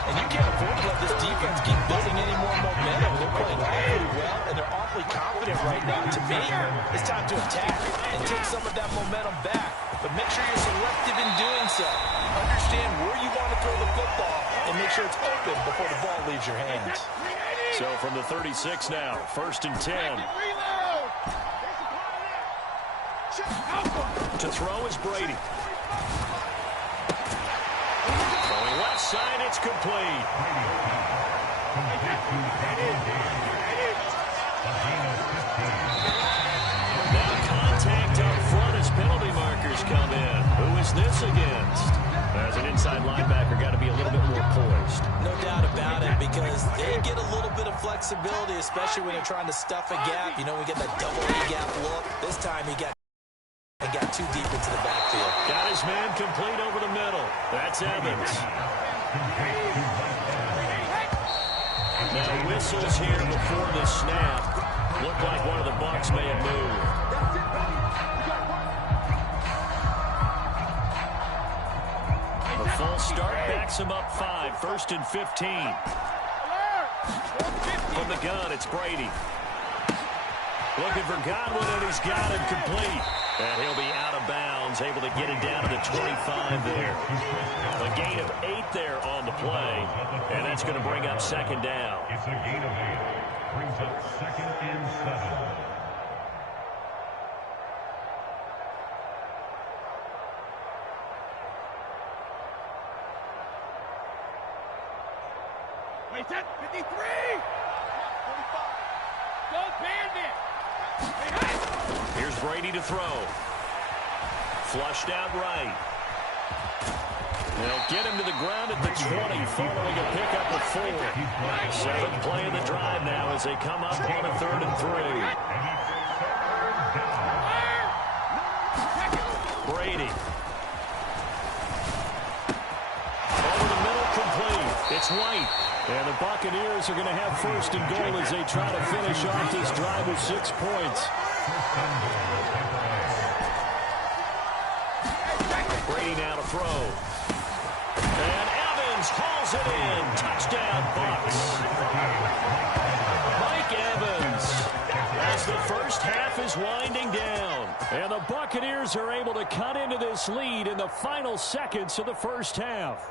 And you can't afford to let this defense keep building any more momentum. They're playing awfully well, and they're awfully confident right now. To me, it's time to attack and take some of that momentum back. But make sure you're selective in doing so. Understand where you want to throw the football and make sure it's open before the ball leaves your hands. So from the 36 now, 1st and 10. To throw is Brady. Going left side, it's complete. Now contact up front as penalty markers come in. Who is this against? As an inside linebacker, got to be a little bit more poised. No doubt about it, because they get a little bit of flexibility, especially when they're trying to stuff a gap. You know, we get that double A gap look. This time he got too deep into the backfield. Got his man complete over the middle. That's Evans. Now whistles here before the snap. Looked like one of the Bucs may have moved. The full start backs him up 5. 1st and 15. From the gun, it's Brady. Looking for Godwin, and he's got him complete. And he'll be out of bounds, able to get it down to the 25 there. A gain of 8 there on the play, and that's going to bring up 2nd down. It's a gain of 8. Brings up 2nd and 7. Wait, 53! 45! Go Bandit! Here's Brady to throw. Flushed out right. They'll get him to the ground at the 20, following a pickup of 4. 7th play of the drive now as they come up on a 3rd and 3. Brady. Over the middle, complete. It's White. And the Buccaneers are going to have 1st and goal as they try to finish off this drive with 6 points. now to throw. And Evans hauls it in. Touchdown, Bucs. Mike Evans as the first half is winding down. And the Buccaneers are able to cut into this lead in the final seconds of the first half.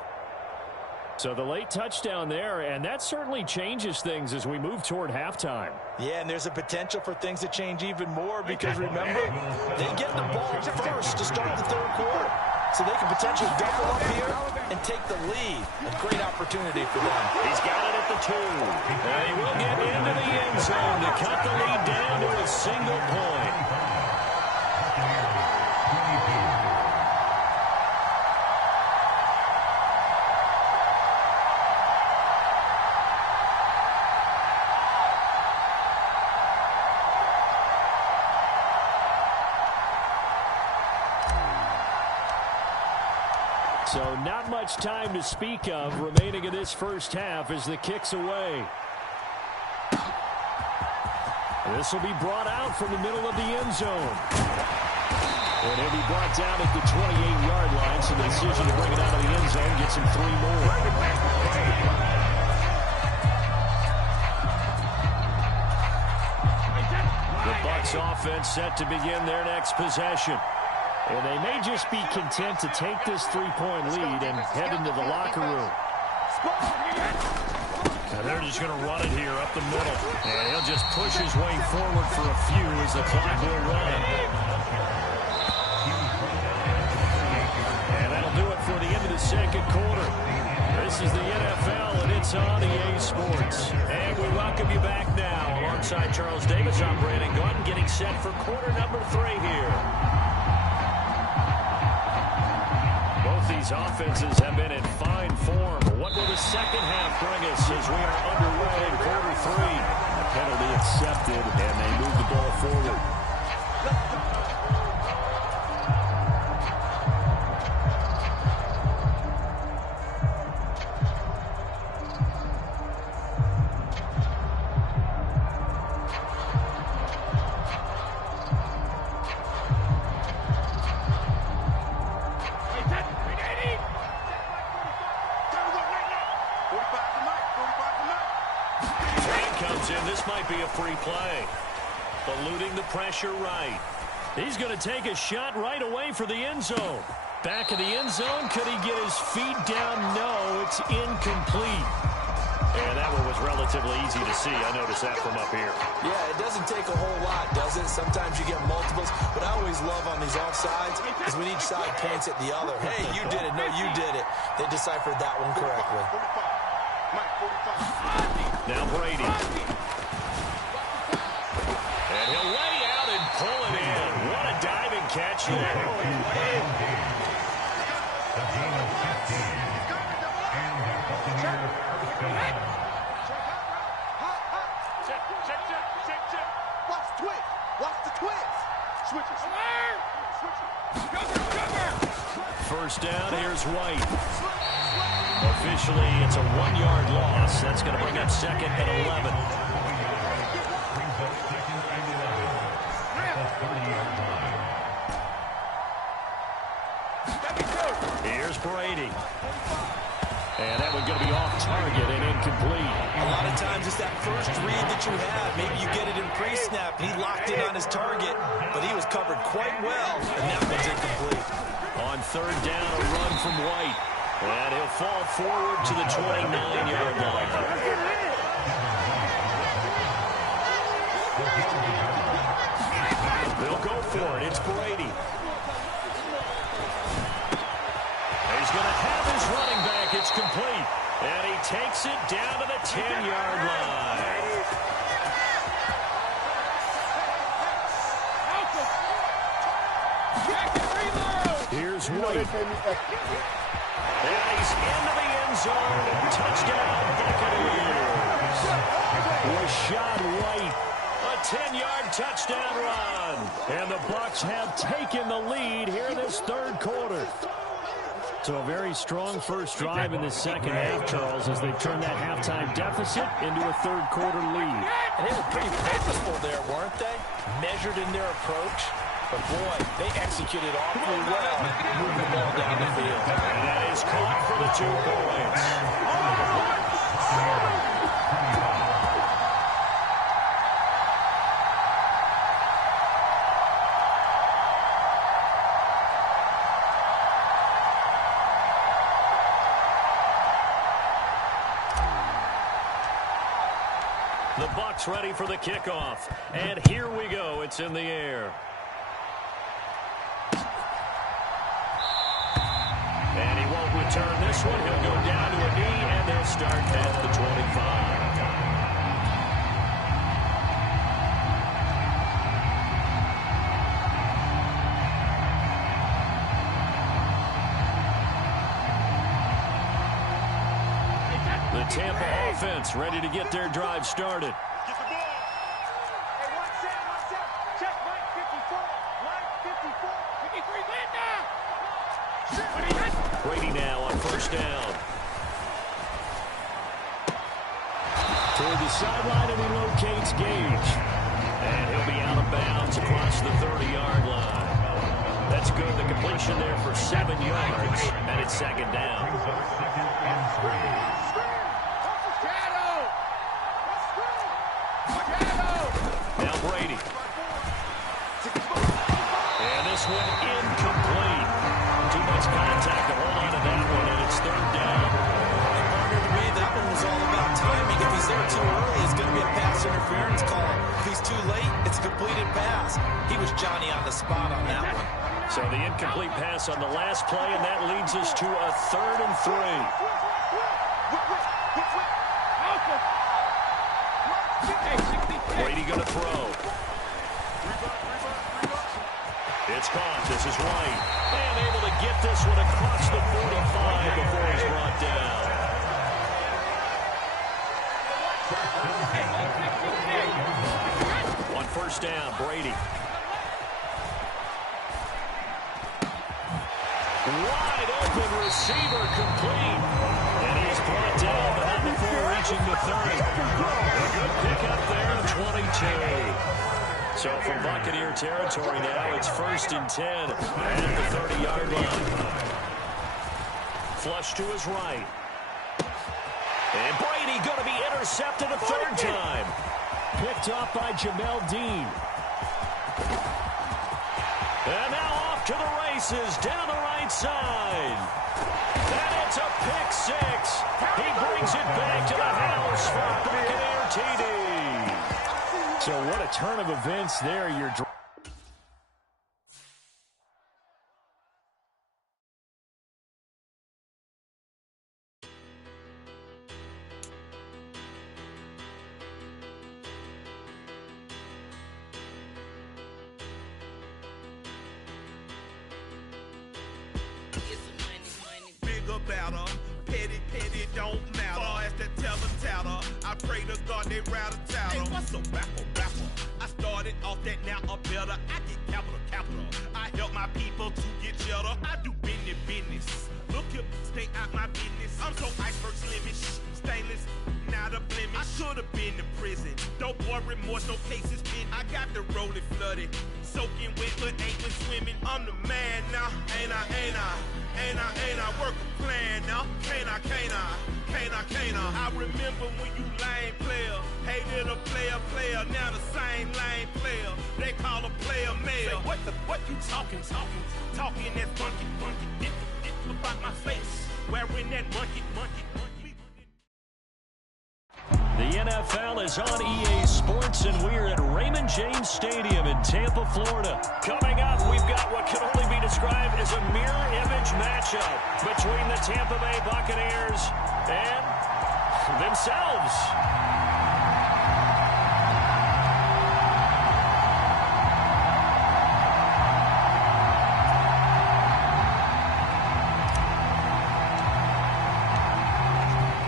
So the late touchdown there, and that certainly changes things as we move toward halftime. Yeah, and there's a potential for things to change even more because, remember, they get the ball first to start the third quarter. So they can potentially double up here and take the lead. A great opportunity for them. He's got it at the 2. And he will get into the end zone to cut the lead down to a single point. So not much time to speak of remaining in this first half as the kick's away. This will be brought out from the middle of the end zone. And he'll be brought down at the 28-yard line, so the decision to bring it out of the end zone gets him 3 more. The Bucs offense set to begin their next possession. And they may just be content to take this 3-point lead and head into the locker room. And they're just going to run it here up the middle. And he'll just push his way forward for a few as the clock will run. And that'll do it for the end of the second quarter. This is the NFL, and it's on EA Sports. And we welcome you back now. Alongside Charles Davis, I'm Brandon Gaudin, getting set for quarter number 3 here. These offenses have been in fine form. What will the second half bring us as we are underway in quarter 3? A penalty accepted, and they move the ball forward. This might be a free play. Eluding the pressure right. He's going to take a shot right away for the end zone. Back of the end zone. Could he get his feet down? No, it's incomplete. And that one was relatively easy to see. I noticed that from up here. Yeah, it doesn't take a whole lot, does it? Sometimes you get multiples. But I always love on these offsides is when each side points at the other. Hey, you did it. No, you did it. They deciphered that one correctly. Now Brady. And he'll lay out and pull it in. What a diving catch there. A gain of 15. And the Buccaneers first down. Check. Watch the twist. Watch the twist. Switch it. First down, here's White. Officially, it's a 1-yard loss. That's going to bring up second and 11. Brings up second and 11 at the 30-yard line. Here's Brady. And that one's going to be off target and incomplete. A lot of times it's that first read that you have. Maybe you get it in pre-snap, and he locked in on his target, but he was covered quite well, and that one's incomplete. On third down, a run from White. And he'll fall forward to the 29-yard line. They'll go for it. It's Brady. He's going to have his running back. It's complete. And he takes it down to the 10-yard line. Here's White. And he's into the end zone. Touchdown, Buccaneers. Rachaad White, a 10-yard touchdown run. And the Bucs have taken the lead here in this third quarter. So a very strong first drive in the second half, Charles, as they've turned that halftime deficit into a third quarter lead. And they were pretty purposeful there, weren't they? Measured in their approach. But, boy, they executed awfully well moving the ball down the field. And that is caught for the 2 points. The Bucs ready for the kickoff. And here we go. It's in the air. And he won't return this one. He'll go down to a knee, and they'll start at the 25. The Tampa offense ready to get their drive started. Get the ball. Hey, watch out. Check line 54. Line 54. 53, land now. Brady now on first down. Toward the sideline, and he locates Gage. And he'll be out of bounds across the 30-yard line. That's good. The completion there for 7 yards, and it's second down. Now Brady. And this one incomplete. Too much contact to hold on to that one, and it's third down. Partner, to me, that one was all about timing. If he's there too early, it's going to be a pass interference call. If he's too late, it's a completed pass. He was Johnny on the spot on that one. So the incomplete pass on the last play, and that leads us to a 3rd and 3. Brady going to throw. It's caught. This is White. And able to get this one across the 45 before he's brought down. On first down, Brady. Wide open receiver complete. And he's brought down, but not before reaching the 30. A good pickup there, 22. So from Buccaneer territory now, it's 1st and 10 at the 30-yard line. Flush to his right. And Brady going to be intercepted a 3rd time. Picked off by Jamel Dean. And now off to the races down the right side. And it's a pick 6. He brings it back to the house for a Buccaneer TD. So what a turn of events there. You're about her. Petty, don't matter. Far as the teller, I pray to God they rattle tattle. Hey, what's a rapper? I started off that, now I'm better. I get capital. I help my people to get cheddar. I do business. Look here, stay out my business. I'm so iceberg slimish, stainless, not a blemish. I should have been in prison. Don't boy remorse, no cases pinned. I got the rolling flooded, soaking wet, but ain't been swimming. I'm the man now, ain't I? Work a plan now, can't I? I remember when you lame player, hated a player, now the same lame player. They call a player mayor. Say, what you talking that funky, get about my face, wearing that monkey. The NFL is on EA Sports, and we're at Raymond James Stadium in Tampa, Florida. Coming up, we've got what can only be described as a mirror image matchup between the Tampa Bay Buccaneers and themselves.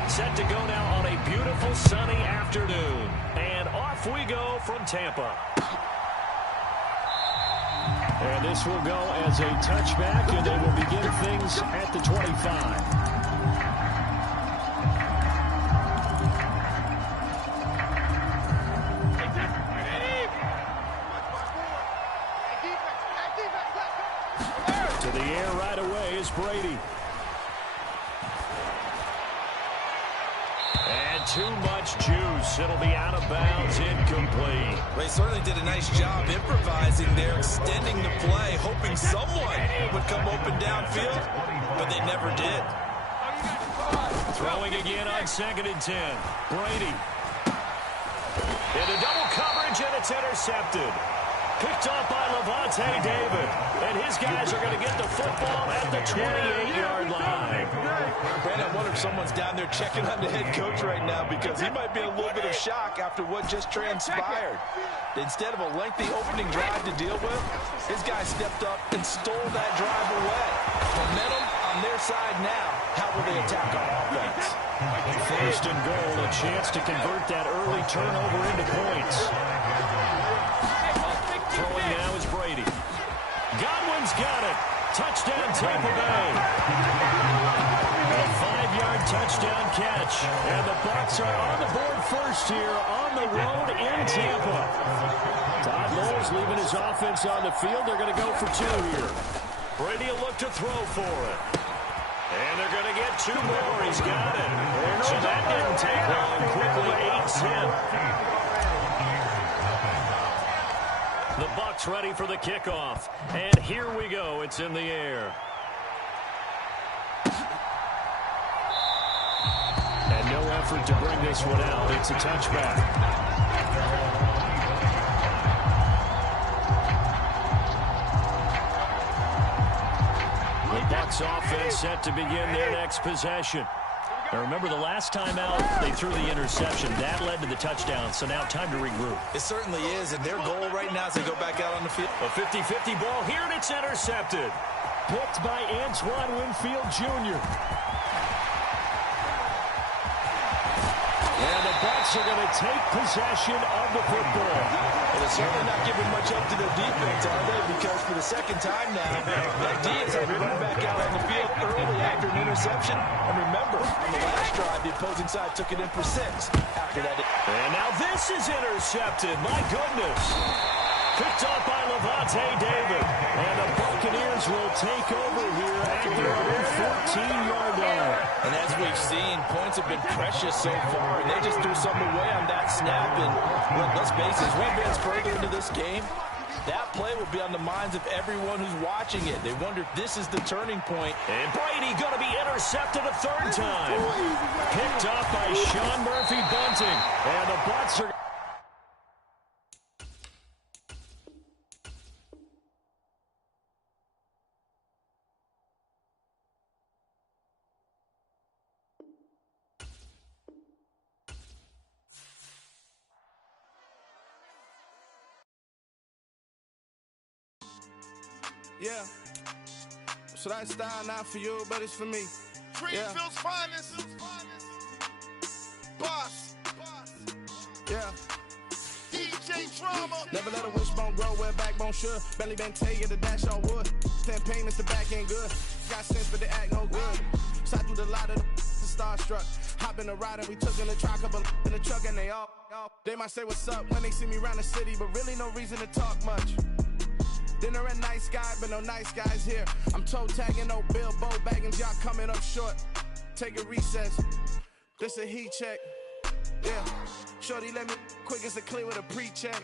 Set to go now on a beautiful sunny afternoon. And off we go from Tampa. And this will go as a touchback, and they will begin things at the 25. Brady. And too much juice. It'll be out of bounds, incomplete. They certainly did a nice job improvising there, extending the play, hoping someone would come open downfield, but they never did. Throwing again on 2nd and 10. Brady. Into double coverage, and it's intercepted. Picked up by Lavonte David. And his guys are going to get the football at the 28-yard line. Brandon, I wonder if someone's down there checking on the head coach right now, because he might be in a little bit of shock after what just transpired. Instead of a lengthy opening drive to deal with, his guy stepped up and stole that drive away. Momentum on their side now. How will they attack on offense? 1st and goal, a chance to convert that early turnover into points. Throwing now is Brady. Godwin's got it. Touchdown, Tampa Bay. A 5-yard touchdown catch. And the Bucs are on the board first here on the road in Tampa. Todd Bowles leaving his offense on the field. They're going to go for 2 here. Brady will look to throw for it. And they're going to get 2 more. He's got it. So that didn't take long. Quickly 8-10. The Bucs ready for the kickoff. And here we go. It's in the air. And no effort to bring this one out. It's a touchback. The Bucs offense set to begin their next possession. Now remember, the last time out, they threw the interception. That led to the touchdown, so now time to regroup. It certainly is, and their goal right now is to go back out on the field. A 50-50 ball here, and it's intercepted. Picked by Antoine Winfield Jr. And the Bucs are going to take possession of the football. And they're certainly not giving much up to their defense, are they? Because for the second time now, that D is having to run back out on the field early after an interception. And remember, on the last drive, the opposing side took it in for 6 after that. And now this is intercepted. My goodness. Picked up by Lavonte David. And the Buccaneers will take over here at their own 14-yard line. And as we've seen, points have been precious so far, and they just threw something away on that snap. And well, let's face it, as we advance further into this game, that play will be on the minds of everyone who's watching it. They wonder if this is the turning point. And Brady going to be intercepted a 3rd time. Picked up by Sean Murphy-Bunting. And the Bucs are... Yeah. So that style not for you, but it's for me. Greenfield's finest. Boss. Yeah. DJ Drama. Never let a wishbone grow where backbone should. Belly been take it, the dash on wood. 10 payments, the back ain't good. Got sense, but they act no good. Side through the lot of the starstruck. Hop in the ride and we took in the truck, couple in the truck and they all. They might say what's up when they see me around the city, but really no reason to talk much. Dinner at nice guy, but no nice guys here. I'm toe tagging, no Bilbo Baggins, y'all coming up short. Take a recess. This a heat check. Yeah. Shorty let me quick as a clear with a pre-check.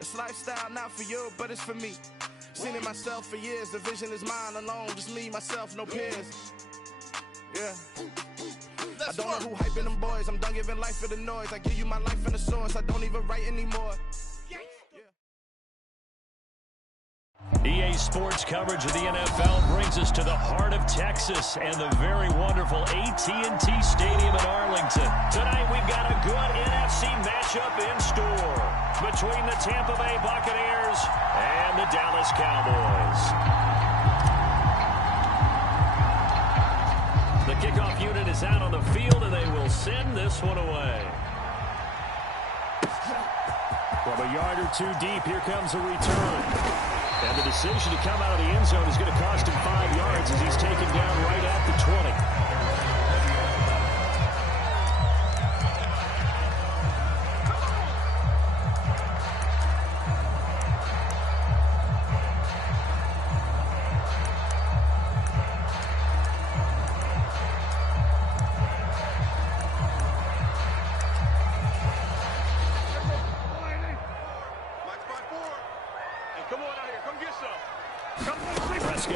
It's lifestyle not for you, but it's for me. Seen it myself for years. The vision is mine alone. Just me, myself, no peers. Yeah. I don't know who hyping them boys. I'm done giving life for the noise. I give you my life in the source. I don't even write anymore. EA Sports coverage of the NFL brings us to the heart of Texas and the very wonderful AT&T Stadium in Arlington. Tonight we've got a good NFC matchup in store between the Tampa Bay Buccaneers and the Dallas Cowboys. The kickoff unit is out on the field and they will send this one away. From a yard or 2 deep, here comes a return. And the decision to come out of the end zone is going to cost him 5 yards as he's taken down right at the 20.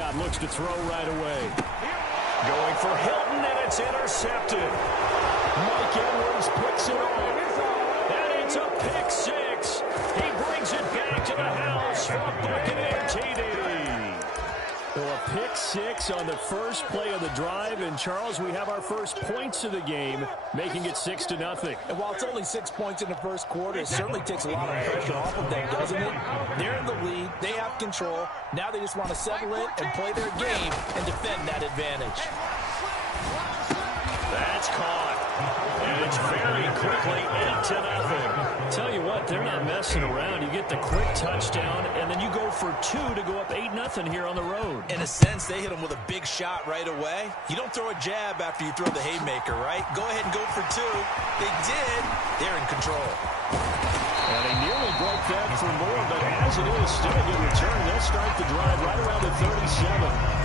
Prescott looks to throw right away. Going for Hilton, and it's intercepted. Mike Edwards picks it off. And it's a pick six. He brings it back to the house for a Buccaneer TD. Well, a pick six on the first play of the drive. And, Charles, we have our first points of the game, making it 6-0. And while it's only 6 points in the first quarter, it certainly takes a lot of pressure off of them, doesn't it? They're in the lead. They have control. Now they just want to settle it and play their game and defend that advantage. That's caught. And it's very quickly 8-0. Tell you what, they're not messing around. You get the quick touchdown, and then you go for 2 to go up 8-0 here on the road. In a sense, they hit him with a big shot right away. You don't throw a jab after you throw the haymaker, right? Go ahead and go for 2. They did. They're in control. And they nearly broke that for more, but as it is, still a good return. They'll start the drive right around the 37.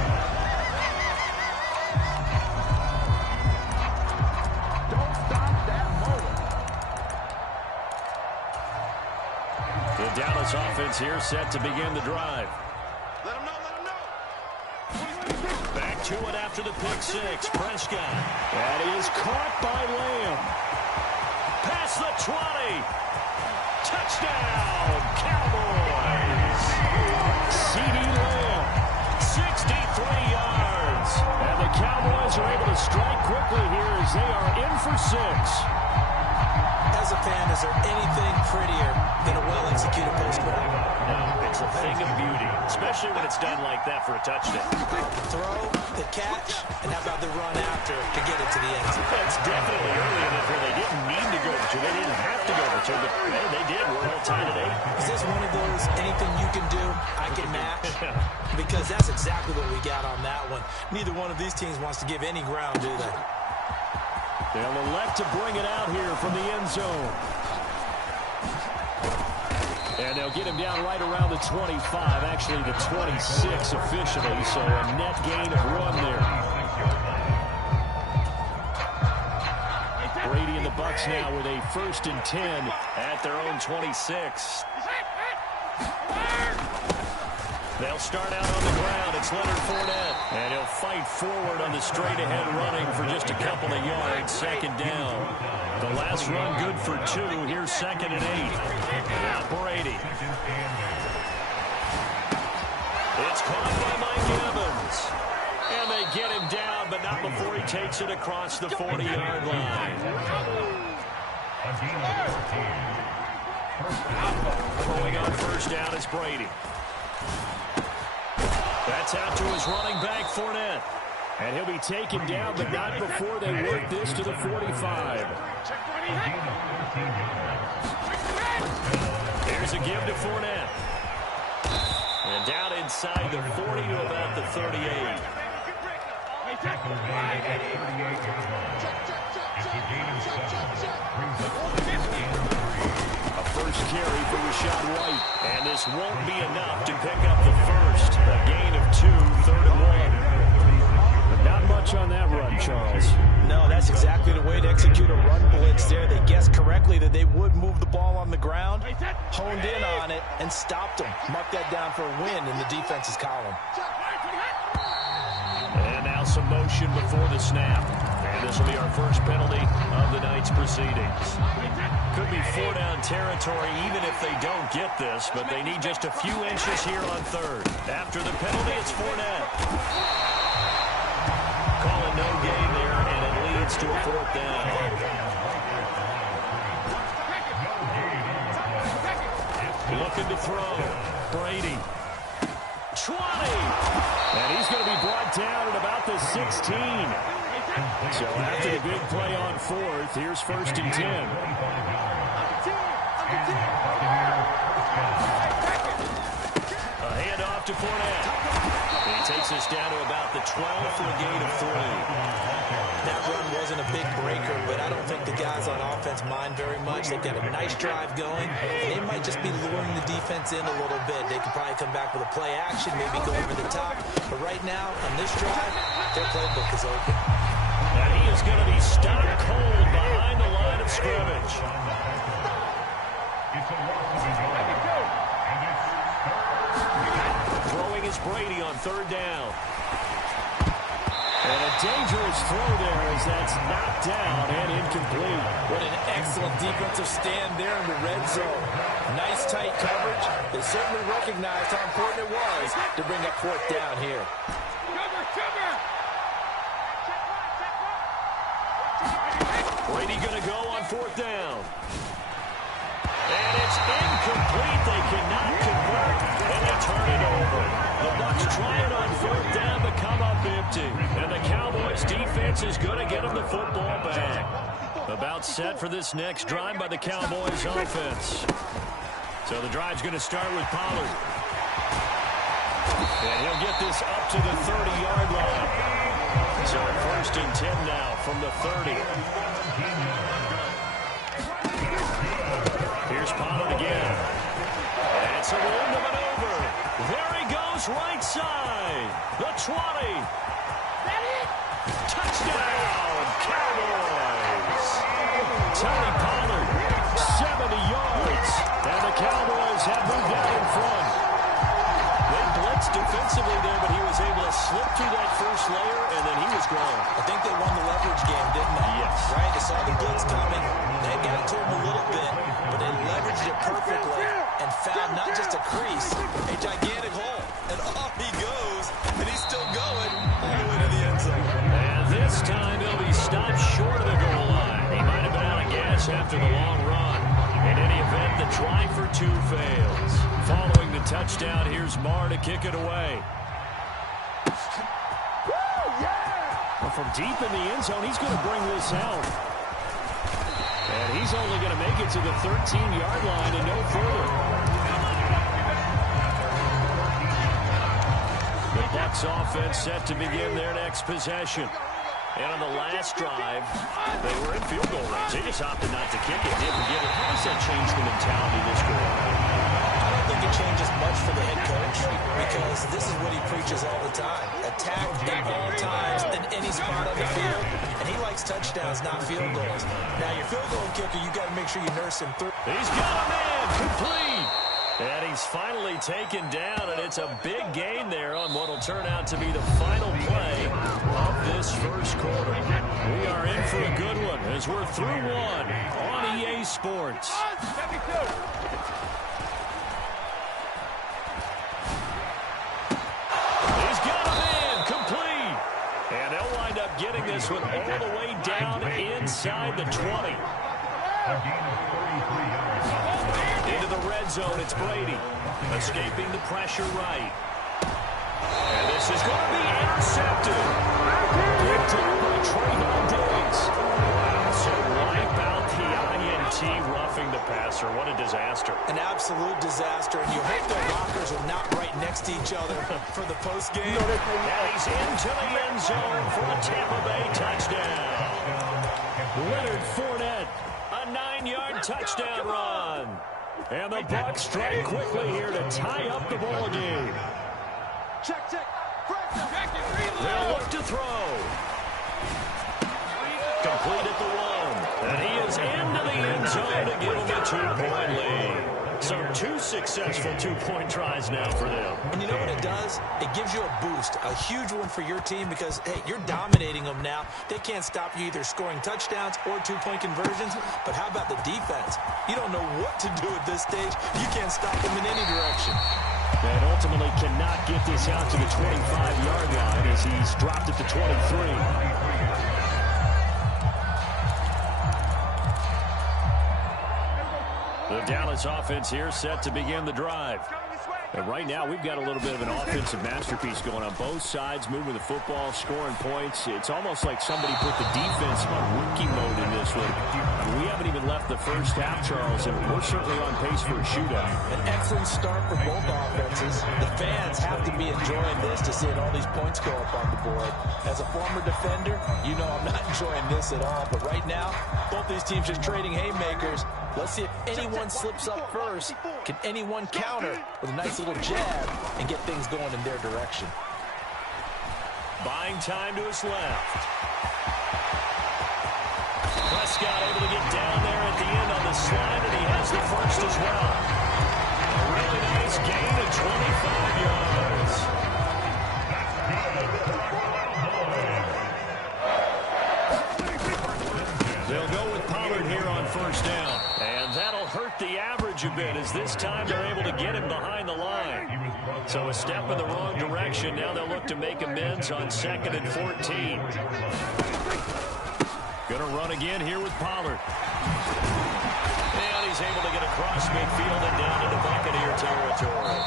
The Dallas offense here set to begin the drive. Let him know. Back to it after the pick six. Prescott. That is caught by Lamb. Past the 20. Touchdown, Cowboys. CeeDee Lamb. 63 yards. And the Cowboys are able to strike quickly here as they are in for 6. As a fan, is there anything prettier than a well-executed post route? No, it's a thing of beauty, especially when it's done like that for a touchdown. Throw, the catch, and how about the run after to get it to the end zone? It's definitely early in it where they didn't need to go for 2. They didn't have to go for 2, but hey, they did. We're all tied at 8. Is this one of those anything you can do, I can match? Because that's exactly what we got on that one. Neither one of these teams wants to give any ground, do they? They'll elect to bring it out here from the end zone. And they'll get him down right around the 25, actually the 26 officially, so a net gain of 1 there. Brady and the Bucs now with a 1st and 10 at their own 26. They'll start out on the ground. It's Leonard Fournette. And he'll fight forward on the straight-ahead running for just a couple of yards. 2nd down. The last run good for 2. Here's 2nd and 8. Now Brady. It's caught by Mike Evans. And they get him down, but not before he takes it across the 40-yard line. Going on 1st down is Brady. That's out to his running back, Fournette. And he'll be taken down, but not before they work this to the 45. Here's a give to Fournette. And down inside the 40 to about the 38. A first carry for Rachaad White. And this won't be enough to pick up the first. A gain of 2, 3rd and 1. But not much on that run, Charles. No, that's exactly the way to execute a run blitz there. They guessed correctly that they would move the ball on the ground, honed in on it, and stopped them. Mark that down for a win in the defense's column. And now some motion before the snap. And this will be our first penalty of the night's proceedings. Could be 4-down territory even if they don't get this, but they need just a few inches here on 3rd. After the penalty, it's Fournette. Calling no gain there, and it leads to a 4th down. Looking to throw. Brady. 20. And he's going to be brought down at about the 16. So after the big play on 4th, here's 1st and 10. A handoff to Fournette. He takes us down to about the 12 for a gain of 3. That run wasn't a big breaker, but I don't think the guys on offense mind very much. They've got a nice drive going, and they might just be luring the defense in a little bit. They could probably come back with a play action, maybe go over the top. But right now, on this drive, their playbook is open. And he is going to be stopped cold behind the line of scrimmage. Throwing is Brady on third down. And a dangerous throw there as that's knocked down and incomplete. What an excellent defensive stand there in the red zone. Nice tight coverage. They certainly recognized how important it was to bring up fourth down here. Brady going to go on fourth down. And it's incomplete. They cannot convert, and they turn it over. The Bucs trying on fourth down to come up empty. And the Cowboys defense is going to get them the football back. About set for this next drive by the Cowboys offense. So the drive's going to start with Pollard. And he'll get this up to the 30-yard line. So first and 10 now from the 30. Here's Pollard again. And it's a room to maneuver. There he goes, right side. The 20. Touchdown, Cowboys. Tony Pollard, 70 yards. And the Cowboys have moved out in front. They blitzed defensively there, but he was able to slip through that first layer, and then he was gone. I think they won the leverage game, didn't they? Yes. Right? They saw the blitz coming. They got to him a little bit, but they leveraged it perfectly and found not just a crease, a gigantic hole. And off he goes, and he's still going all the way to the end zone. And this time he'll be stopped short of the goal line. He might have been out of gas after the long run. In any event, the try for two fails. Following the touchdown, here's Marr to kick it away. Well, from deep in the end zone, he's going to bring this out. And he's only going to make it to the 13-yard line and no further. The Bucs offense set to begin their next possession. And on the last drive, they were in field goal range. They just opted not to kick it, didn't give it. How does that change the mentality this quarter? I don't think it changes much for the head coach because this is what he preaches all the time. Attack at all times in any spot on the field. And he likes touchdowns, not field goals. Now, your field goal kicker, you got to make sure you nurse him through. He's got a man, complete. And he's finally taken down, and it's a big gain there on what will turn out to be the final play of this first quarter. We are in for a good one as we're through one on EA Sports. He's got a man, complete. And they'll wind up getting this one all the way down inside the 20. Into the red zone, it's Brady. Escaping the pressure right. And this is going to be intercepted. Picked up by Trayvon Diggs. Wow, so wipe out the INT roughing the passer. What a disaster. An absolute disaster, and you hope their lockers are not right next to each other for the postgame. And he's into the end zone for a Tampa Bay touchdown. Leonard Fournette, a 9-yard touchdown run. And the Bucs strike quickly here to tie up the ball game. They'll look to throw. Complete at the 1. And he is into the end zone to give him a 2-point lead. So 2 successful 2-point tries now for them. And you know what it does? It gives you a boost, a huge one for your team because, hey, you're dominating them now. They can't stop you either scoring touchdowns or 2-point conversions. But how about the defense? You don't know what to do at this stage. You can't stop them in any direction. And ultimately cannot get this out to the 25-yard line as he's dropped at the 23. The Dallas offense here set to begin the drive. And right now, we've got a little bit of an offensive masterpiece going on. Both sides moving the football, scoring points. It's almost like somebody put the defense on rookie mode in this one. We haven't even left the first half, Charles, and we're certainly on pace for a shootout. An excellent start for both offenses. The fans have to be enjoying this to see all these points go up on the board. As a former defender, you know I'm not enjoying this at all. But right now, both these teams just trading haymakers. Let's see if anyone slips up first. Can anyone counter with a nice little jab and get things going in their direction? Buying time to his left. Prescott able to get down there at the end on the slide, and he has the first as well. A really nice nice gain of 25 yards. They'll go with Pollard here on first down. And that'll hurt the average a bit, as this time they're able to get him behind the line. So a step in the wrong direction. Now they'll look to make amends on 2nd and 14. Going to run again here with Pollard. And he's able to get across midfield and down into Buccaneer territory.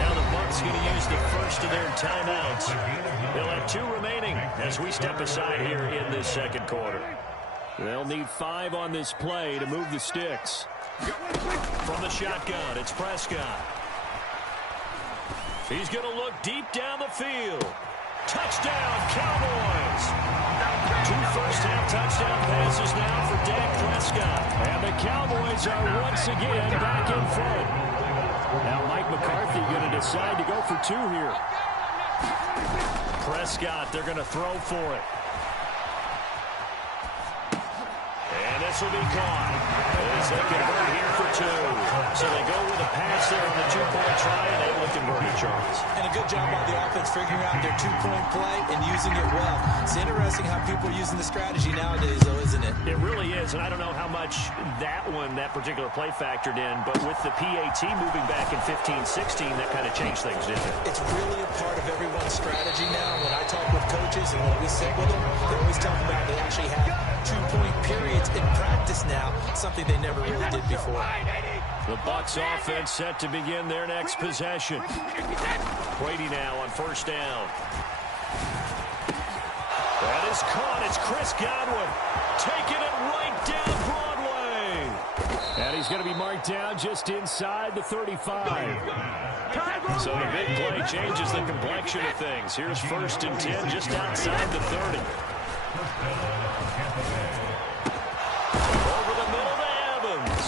Now the Bucs going to use the first of their timeouts. They'll have 2 remaining as we step aside here in this second quarter. They'll need 5 on this play to move the sticks. From the shotgun, it's Prescott. He's going to look deep down the field. Touchdown, Cowboys. 2 first-half touchdown passes now for Dak Prescott. And the Cowboys are once again back in front. Now Mike McCarthy going to decide to go for 2 here. Prescott, they're going to throw for it. And this will be caught. As they convert here for 2. So they go with a pass there on the 2-point try and able to convert it, Charles. And a good job by the offense figuring out their 2-point play and using it well. It's interesting how people are using the strategy nowadays, though, isn't it? It really is, and I don't know how much that particular play factored in, but with the PAT moving back in 15-16, that kind of changed things, didn't it? It's really a part of everyone's strategy now. When I talk with coaches and when we sit with them, they always talk about they actually have 2-point periods in practice now, something they never really did before. The Bucs offense set to begin their next possession. Brady now on first down. That is caught. It's Chris Godwin taking it right down Broadway. And he's going to be marked down just inside the 35. So the big play changes the complexion of things. Here's 1st and 10 just outside the 30. Over the middle to Evans.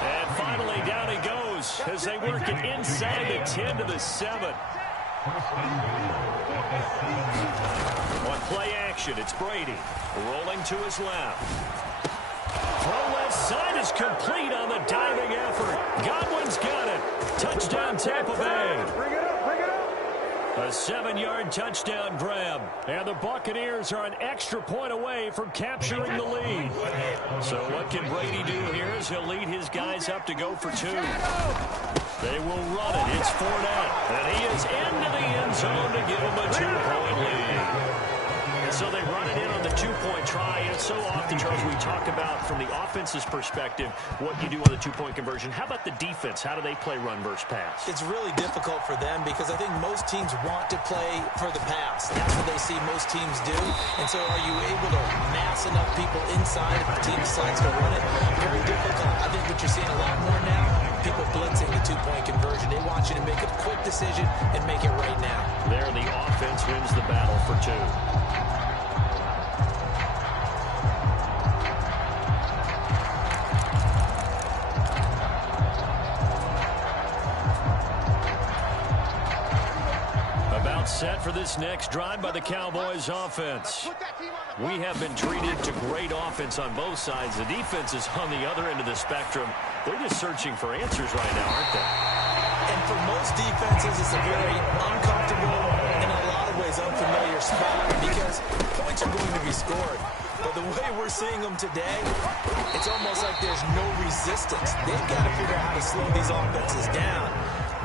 And finally down he goes as they work it inside the 10 to the 7. On play action, it's Brady rolling to his left. Throw left side is complete on the diving effort. Godwin's got it. Touchdown Tampa Bay. Bring it up, bring it up. A 7-yard touchdown grab. And the Buccaneers are an extra point away from capturing the lead. So what can Brady do here is he'll lead his guys up to go for 2. They will run it. It's Fournette. And he is into the end zone to give him a 2-point lead. And so they run it in on the 2-point try. And so often, Charles, we talk about from the offense's perspective what you do on the 2-point conversion. How about the defense? How do they play run versus pass? It's really difficult for them because I think most teams want to play for the pass. That's what they see most teams do. And so are you able to mass enough people inside if the team decides to run it? Very difficult. I think what you're seeing a lot more now, people blitzing the 2-point conversion. They want you to make a quick decision and make it right now. There, the offense wins the battle for 2. Set for this next drive by the Cowboys offense. We have been treated to great offense on both sides. The defense is on the other end of the spectrum. They're just searching for answers right now, aren't they? And for most defenses, it's a very uncomfortable, in a lot of ways, unfamiliar spot because points are going to be scored. But the way we're seeing them today, it's almost like there's no resistance. They've got to figure out how to slow these offenses down.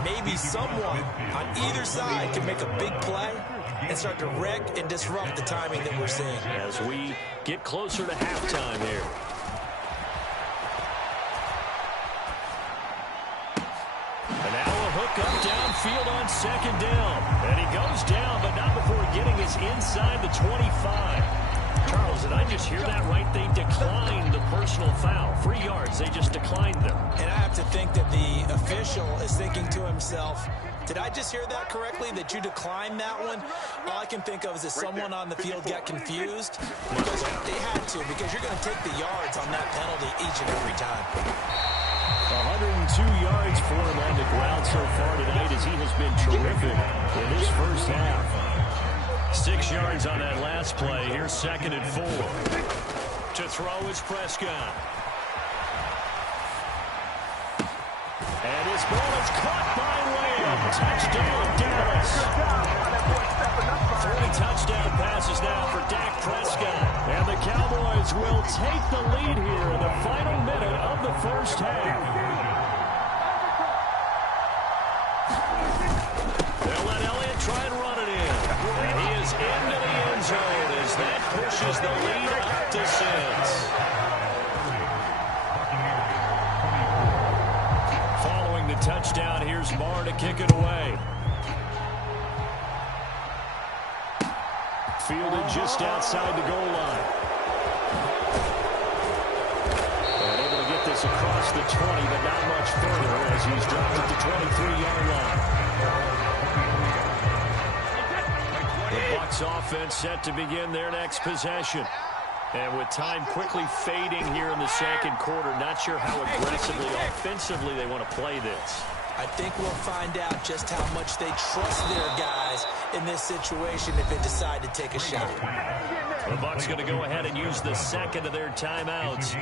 Maybe someone on either side can make a big play and start to wreck and disrupt the timing that we're seeing. As we get closer to halftime here. And now a hook up downfield on 2nd down. And he goes down, but not before getting us inside the 25. Charles, did I just hear that right? They declined the personal foul. 3 yards, they just declined them. And I have to think that the official is thinking to himself, did I just hear that correctly, that you declined that one? All I can think of is that someone on the field got confused because they had to, because you're going to take the yards on that penalty each and every time. 102 yards for him on the ground so far tonight as he has been terrific in his first half. 6 yards on that last play. Here's 2nd and 4. To throw is Prescott. And this ball is caught by Lamb. Touchdown, Dallas. 3 touchdown passes now for Dak Prescott. And the Cowboys will take the lead here in the final minute of the first half. They'll let Elliott try and run it in. And he is into the end zone as that pushes the lead up to 6. Following the touchdown, here's Marr to kick it away. Fielded just outside the goal line. And able to get this across the 20, but not much further as he's dropped at the 23-yard line. The Bucs offense set to begin their next possession. And with time quickly fading here in the second quarter, not sure how aggressively, offensively they want to play this. I think we'll find out just how much they trust their guys in this situation if they decide to take a shot. The Bucs going to go ahead and use the second of their timeouts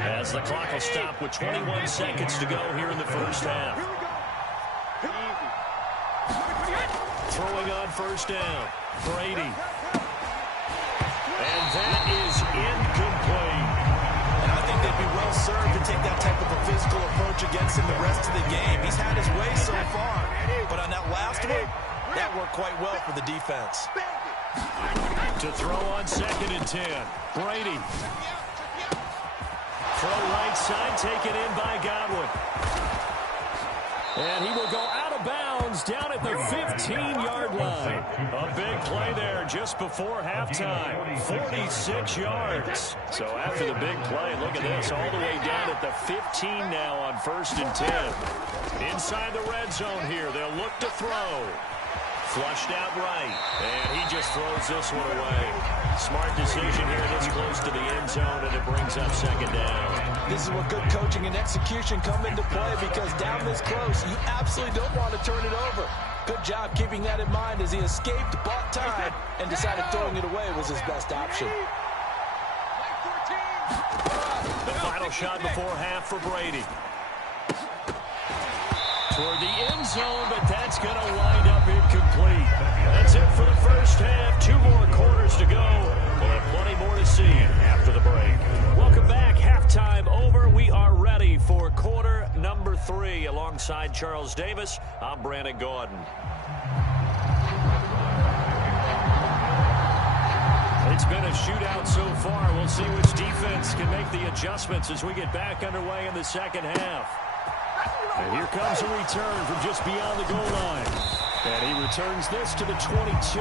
as the clock will stop with 21 seconds to go here in the first half. Throwing on first down, Brady. And that is incomplete. And I think they'd be well served to take that type of a physical approach against him the rest of the game. He's had his way so far, but on that last one, that worked quite well for the defense. To throw on 2nd and 10, Brady. Throw right side, taken in by Godwin. And he will go out of bounds down at the 15-yard line. A big play there just before halftime. 46 yards. So after the big play, look at this, all the way down at the 15 now on 1st and 10. Inside the red zone here, they'll look to throw. Flushed out right, and he just throws this one away. Smart decision here this close to the end zone, and it brings up 2nd down. This is where good coaching and execution come into play, because down this close, you absolutely don't want to turn it over. Good job keeping that in mind as he escaped, bought time, and decided throwing it away was his best option. The final shot before half for Brady. Toward the end zone, but that's going to wind up incomplete. That's it for the first half. 2 more quarters to go. We'll have plenty more to see after the break. Welcome back. Halftime over. We are ready for quarter number 3. Alongside Charles Davis, I'm Brandon Gaudin. It's been a shootout so far. We'll see which defense can make the adjustments as we get back underway in the second half. And here comes a return from just beyond the goal line. And he returns this to the 22.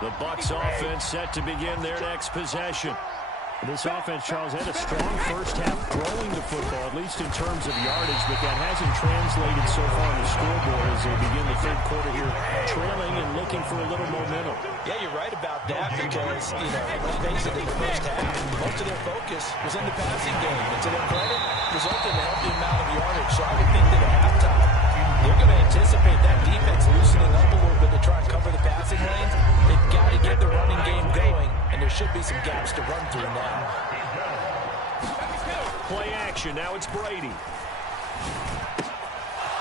The Bucs offense set to begin their next possession. This offense, Charles, had a strong first half throwing the football, at least in terms of yardage, but that hasn't translated so far on the scoreboard as they begin the third quarter here, trailing and looking for a little momentum. Yeah, you're right about that because, let's face it, in the first half, most of their focus was in the passing game. And to their credit, resulted in a healthy amount of yardage. So I would think that at halftime, they're going to anticipate that defense loosening up a little bit to try and cover the passing lanes. They've got to get the running game going, and there should be some gaps to run through now. Play action. Now it's Brady.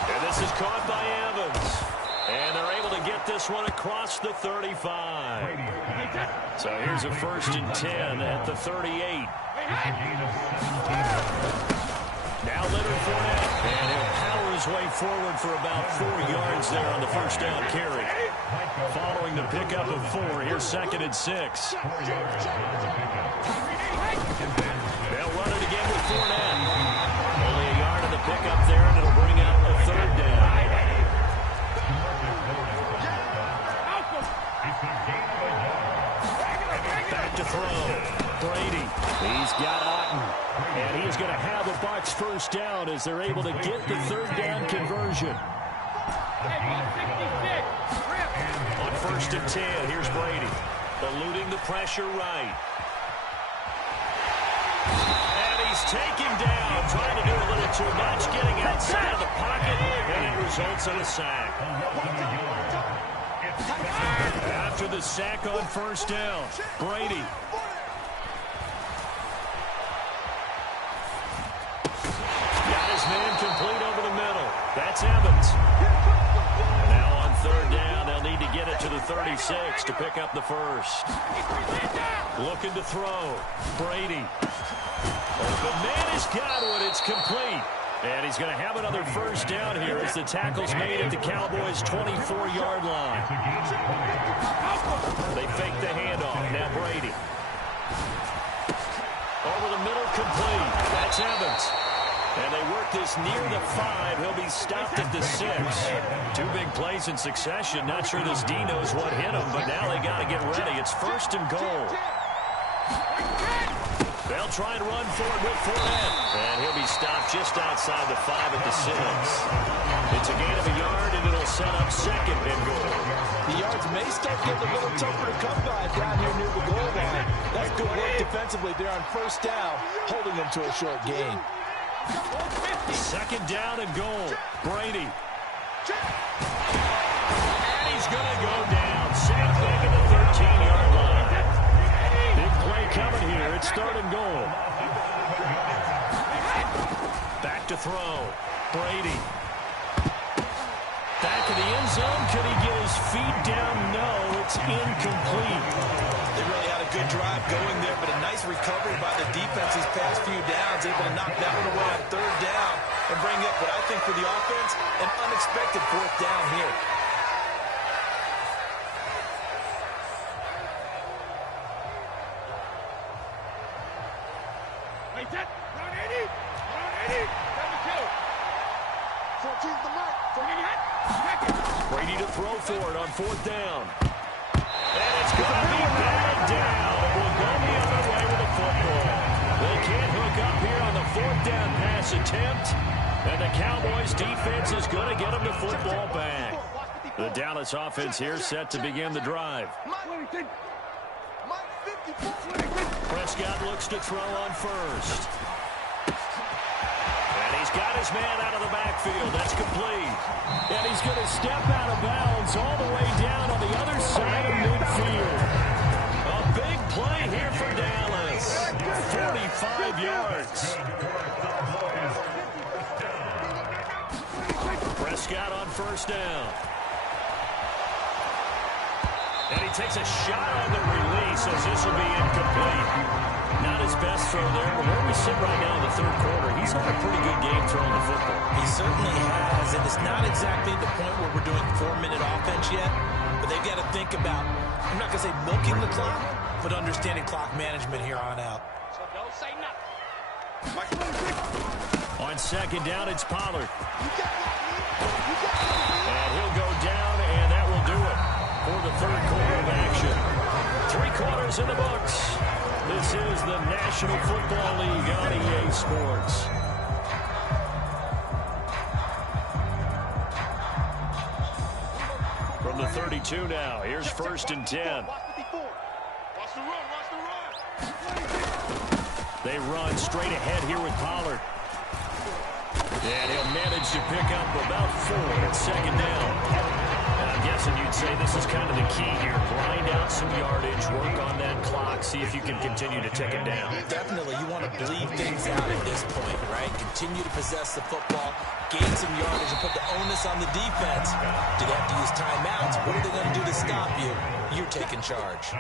And this is caught by Evans. And they're able to get this one across the 35. So here's a 1st and 10 at the 38. Now Leonard Fournette. And he'll power his way forward for about 4 yards there on the first down carry. Following the pickup of 4, here's 2nd and 6. They'll run it again with Fournette. Only a yard of the pickup there, and it'll bring out a 3rd down. Back to throw. Brady. He's got Otten. And he's going to have the Bucs first down as they're able to get the 3rd down conversion. On 1st and 10, here's Brady. Eluding the pressure right. And he's taken down, trying to do a little too much, getting outside of the pocket, and it results in a sack. After the sack on first down, Brady. Got his man complete over the middle. That's Evans. And now on third down, they'll need to get it to the 36 to pick up the first. Looking to throw. Brady. Open man has got one. It's complete. And he's going to have another first down here as the tackle's made at the Cowboys' 24-yard line. They fake the handoff. Now Brady. Over the middle, complete. That's Evans. And they work this near the 5. He'll be stopped at the 6. Two big plays in succession. Not sure this D knows what hit him, but now they got to get ready. It's first and goal. They'll try and run for it with Fournette. And he'll be stopped just outside the 5 at the 6. It's a gain of a yard, and it'll set up second and goal. The yards may start getting a little tougher to come by down here near the goal line. That's good work defensively there on first down, holding them to a short gain. Second down and goal. Brady. And he's going to go down. Same thing at the 13-yard line. Big play coming here. It's third and goal. Back to throw. Brady. Back in the end zone. Could he get his feet down? No, it's incomplete. They really had a good drive going there, but a nice recovery by the defense these past few downs, able to knock that one away on third down and bring up what I think for the offense, an unexpected fourth down here. Wait, that. Run 80. Run 80. Let me kill. 14's the mark. 14 Brady to throw for it on fourth down. And it's going to be batted down. It will go the other way with the football. They can't hook up here on the fourth down pass attempt. And the Cowboys defense is going to get them the football back. The Dallas offense here set to begin the drive. Prescott looks to throw on first. And he's got his man out of the backfield. That's complete. And he's going to step out of bounds all the way down on the other side of midfield. A big play here for Dallas. 45 yards. Prescott on first down. And he takes a shot on the release as this will be incomplete. Not his best throw there, but where we sit right now in the third quarter, he's had a pretty good game throwing the football. He certainly has, and it's not exactly the point where we're doing 4-minute offense yet, but they've got to think about, I'm not going to say milking the clock, but understanding clock management here on out. So don't say nothing. On second down, it's Pollard. And he'll go down, and that will do it for the third quarter of action. 3 quarters in the books. This is the National Football League on EA Sports. From the 32 now, here's first and 10. Watch the run, watch the run. They run straight ahead here with Pollard. And he'll manage to pick up about 4 at second down. And I'm guessing you'd say this is kind of the key here. Grind out some yardage, work on that clock, see if you can continue to tick it down. Definitely, you want to bleed things out at this point, right? Continue to possess the football, gain some yardage, and put the onus on the defense. Do they have to use timeouts? What are they going to do to stop you? You're taking charge.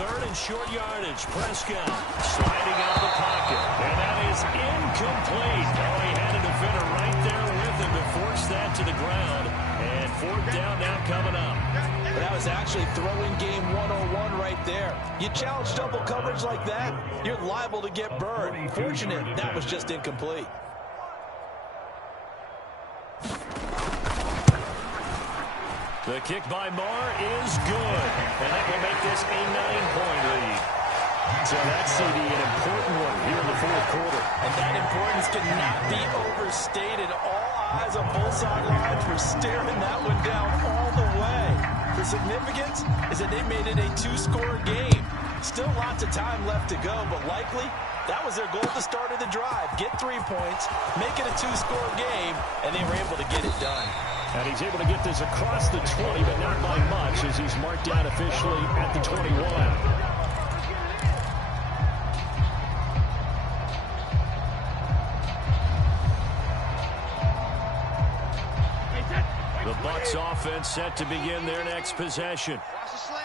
Third and short yardage. Prescott sliding out of the pocket. And that is incomplete. Oh, he had a defender right there with him to force that to the ground. And fourth down now coming up. But that was actually throwing game 101 right there. You challenge double coverage like that, you're liable to get burned. Fortunate that was just incomplete. The kick by Marr is good. And that will make this a 9-point lead. So that's CD, an important one here in the fourth quarter. And that importance cannot be overstated. All eyes on both sidelines were staring that one down all the way. The significance is that they made it a 2-score game. Still lots of time left to go, but likely That was their goal at the start of the drive. Get 3 points, make it a 2-score game, and they were able to get it done. And he's able to get this across the 20, but not by much, as he's marked down officially at the 21. The Bucs offense set to begin their next possession.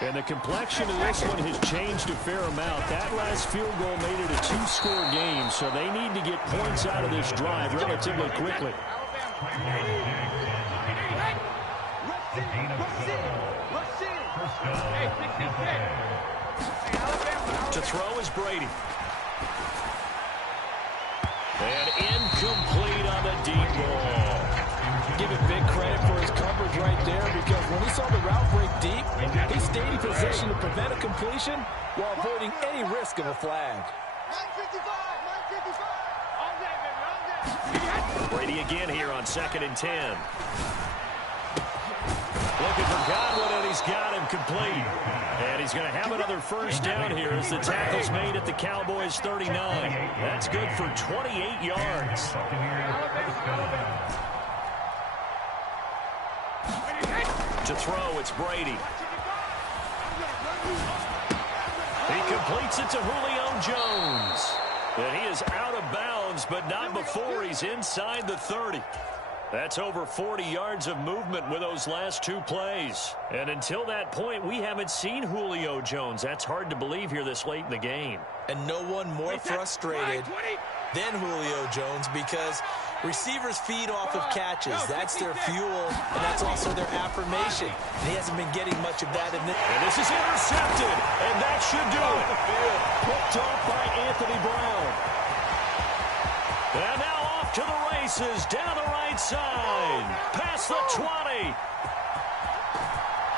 And the complexion of this one has changed a fair amount. That last field goal made it a 2-score game, so they need to get points out of this drive relatively quickly. To throw is Brady. And incomplete on the deep ball. Give him big credit for his coverage right there, because when he saw the route break deep, he stayed in position to prevent a completion while avoiding any risk of a flag. Brady again here on 2nd and 10. Looking for Godwin, and he's got him complete. And he's going to have another first down here as the tackle's made at the Cowboys' 39. That's good for 28 yards. To throw, it's Brady. He completes it to Julio Jones. And he is out of bounds, but not before he's inside the 30. That's over 40 yards of movement with those last 2 plays. And until that point, we haven't seen Julio Jones. That's hard to believe here this late in the game. And no one more frustrated than Julio Jones, because receivers feed off of catches. That's their fuel, and that's also their affirmation. And he hasn't been getting much of that. And this is intercepted, and that should do it. Picked off by Anthony Brown. And now off to the races, down the right side, past the 20.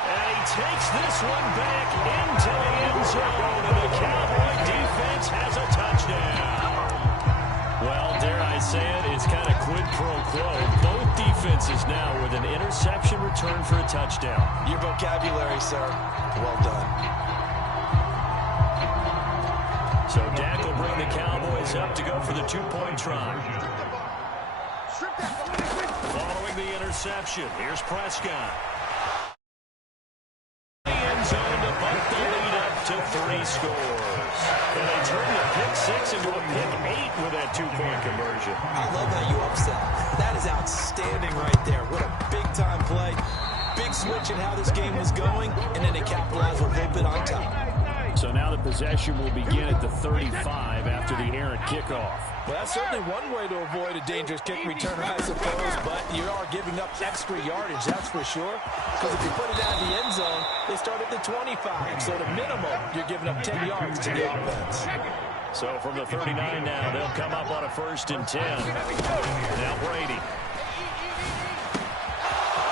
And he takes this one back into the end zone, and the Cowboy defense has a touchdown. Well, dare I say it, it's kind of quid pro quo. Both defenses now with an interception return for a touchdown. Your vocabulary, sir. Well done. So Dak will bring the Cowboys up to go for the 2-point try. Following the interception, here's Prescott. The end zone to bump the lead up to 3 scores. And they turn the pick 6 into a pick 8 with that 2-point conversion. I love how you upset. That is outstanding right there. What a big-time play. Big switch in how this game was going, and then they capitalized with a little bit on top. So now the possession will begin at the 35 after the errant kickoff. Well, that's certainly one way to avoid a dangerous kick return, I suppose, but you are giving up extra yardage, that's for sure. Because if you put it out of the end zone, they start at the 25. So at a minimum, you're giving up 10 yards to the offense. So from the 39 now, they'll come up on a 1st and 10. Now Brady.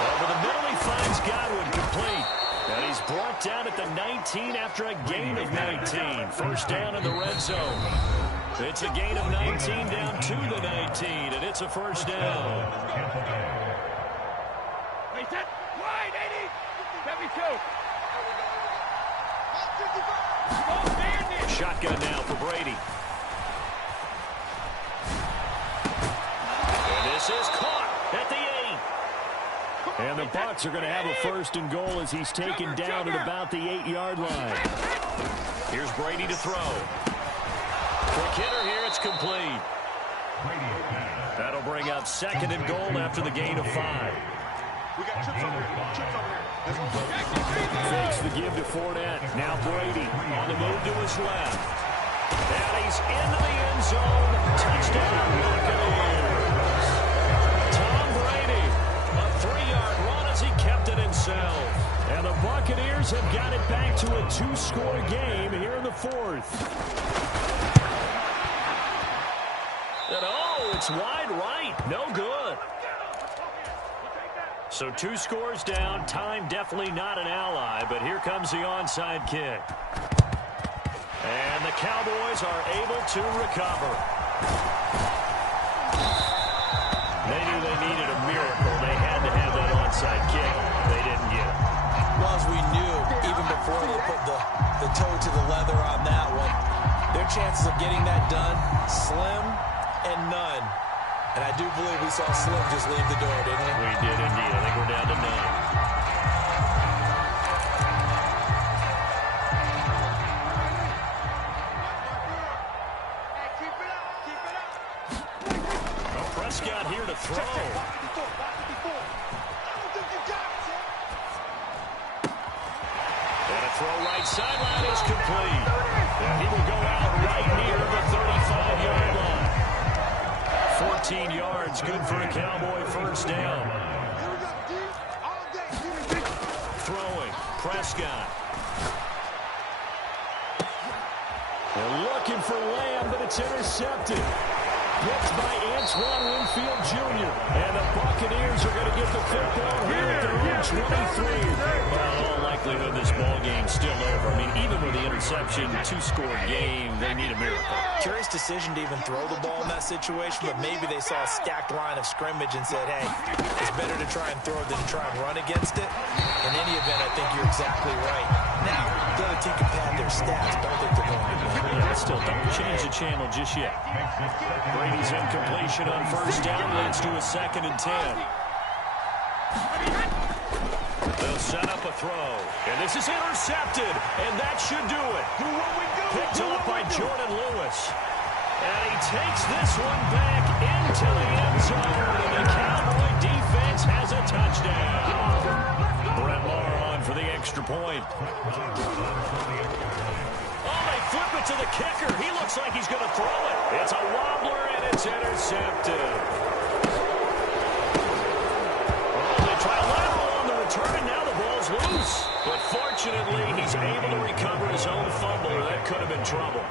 Over the middle, he finds Godwin complete. And he's brought down at the 19 after a gain of 19. First down in the red zone. It's a gain of 19 down to the 19, and it's a first down. Wide, 80, 72. Shotgun now for Brady. And this is caught at the 8. And the Bucs are going to have a 1st and goal as he's taken down at about the 8-yard line. Here's Brady to throw. Quick hitter here, it's complete. That'll bring up 2nd and goal after the gain of 5. We got chips over here. Chips over here. Fakes the give to Fournette. Now Brady on the move to his left. And he's into the end zone. Touchdown, Buccaneers. Tom Brady, a 3-yard run as he kept it himself. And the Buccaneers have got it back to a 2-score game here in the 4th. And oh, it's wide right. No good. So 2 scores down. Time definitely not an ally, but here comes the onside kick. And the Cowboys are able to recover. They knew they needed a miracle. They had to have that onside kick. They didn't get it. Well, as we knew, even before they put the toe to the leather on that one, Their chances of getting that done, slim and none. And I do believe we saw Slim just leave the door, didn't we? We did indeed. I think we're down to none. Well, Prescott here to throw. And a throw right sideline is complete. And he will go out right near the 35-yard line. 14 yards, good for a Cowboy first down. Throwing, Prescott. They're looking for Lamb, but it's intercepted. Picked by Antoine Winfield Jr. And the Buccaneers are going to get the football here at their own 23. Well, in all likelihood, this ball game's still over. I mean, even with the interception, two-score game, they need a miracle. Curious decision to even throw the ball in that situation, but maybe they saw a stacked line of scrimmage and said, hey, it's better to try and throw than to try and run against it. In any event, I think you're exactly right. Now, the other team can pad their stats. Don't think they're going to win. Yeah, still, don't change the channel just yet. Brady's incompletion on first down leads to a 2nd and 10. They'll set up a throw. And this is intercepted. And that should do it. Picked up by Jordan Lewis. And he takes this one back into the end zone. And the Cowboy defense has a touchdown. Brett Maher on for the extra point. Oh, they flip it to the kicker. He looks like he's going to throw it. It's a wobbler, and it's intercepted. Oh, they try a lateral on the return, and now the ball's loose. But fortunately, he's able to recover his own fumble, or that could have been trouble.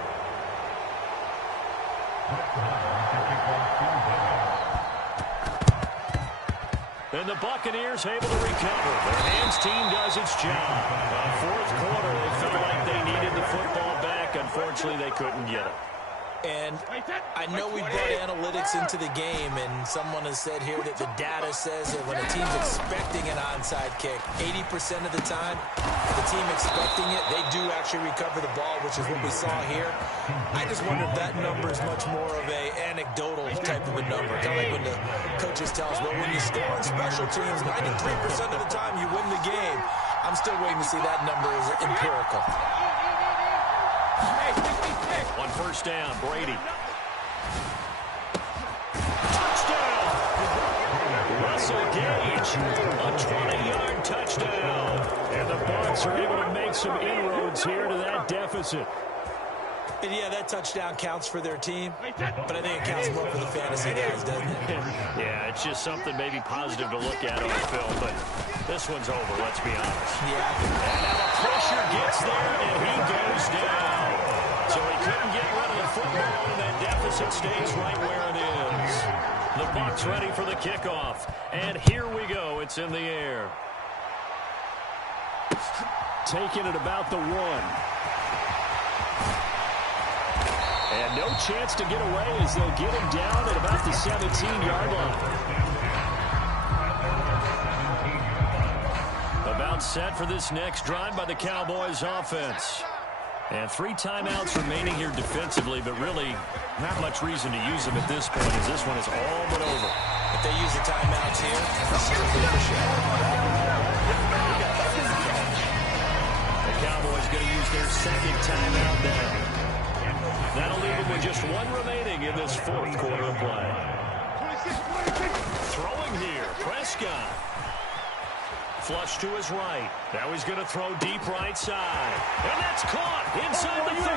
And the Buccaneers able to recover. Their hands team does its job. Fourth quarter, they felt like they needed the football back. Unfortunately, they couldn't get it. And I know we brought analytics into the game, and someone has said here that the data says that when a team's expecting an onside kick, 80% of the time, the team expecting it, they do actually recover the ball, which is what we saw here. I just wonder if that number is much more of a anecdotal type of a number. Kind of like when the coaches tell us, well, when you score on special teams, 93% of the time you win the game. I'm still waiting to see that number is empirical. On first down, Brady. Touchdown! Russell Gage, a 20-yard touchdown. And the Bucs are able to make some inroads here to that deficit. And yeah, that touchdown counts for their team, but I think it counts more for the fantasy guys, doesn't it? Yeah, it's just something maybe positive to look at on film, but this one's over, let's be honest. Yeah. And now the pressure gets there, and he goes down. So he couldn't get rid of the football, and that deficit stays right where it is. The Bucs ready for the kickoff. And here we go. It's in the air. Taking it about the 1. And no chance to get away as they'll get him down at about the 17-yard line. About set for this next drive by the Cowboys offense. And 3 timeouts remaining here defensively, but really not much reason to use them at this point as this one is all but over. If they use the timeouts here, this is a bigger shot. The Cowboys going to use their 2nd timeout now. That'll leave them with just 1 remaining in this 4th quarter of play. Throwing here, Prescott. Flush to his right. Now he's going to throw deep right side. And that's caught inside the 30.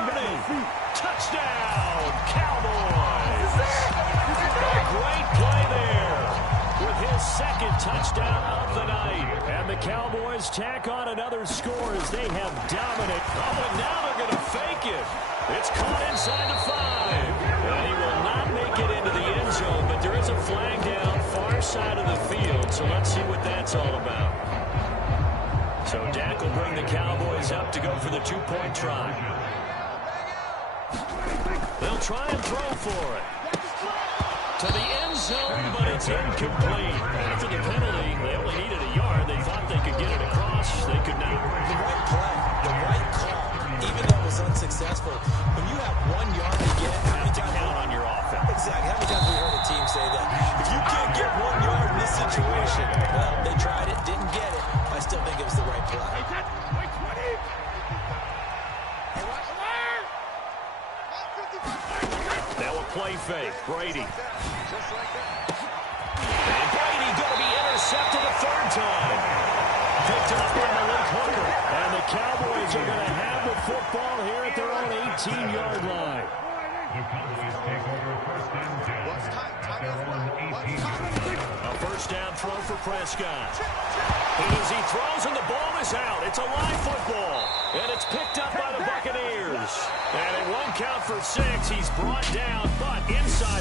Touchdown, Cowboys. A great play there with his 2nd touchdown of the night. And the Cowboys tack on another score as they have dominated. Oh, and now they're going to fake it. It's caught inside the 5. And he will not make it into the end zone, but there is a flag down far side of the field, so let's see what that's all about. So Dak will bring the Cowboys up to go for the 2-point try. They'll try and throw for it. To the end zone, but it's incomplete. After the penalty, they only needed a yard. They thought they could get it across. They could not. The right play, the right call. even though it was unsuccessful, when you have 1 yard to get, how many times count on your offense? Exactly. How many times have we heard a team say that? If you can't get 1 yard in this situation, well, they tried it, didn't get it. I still think it was the right play. Now a play fake. Brady. And Brady going to be intercepted a third time. Picked up by Malik Hooker. And the Cowboys are going to have the football here at their own 18-yard line. The Cowboys take over first and 10 at their own 18-yard line. A first down throw for Prescott. And as he throws and the ball is out, it's a live football. And it's picked up by the Buccaneers. And it won't count for 6. He's brought down, but inside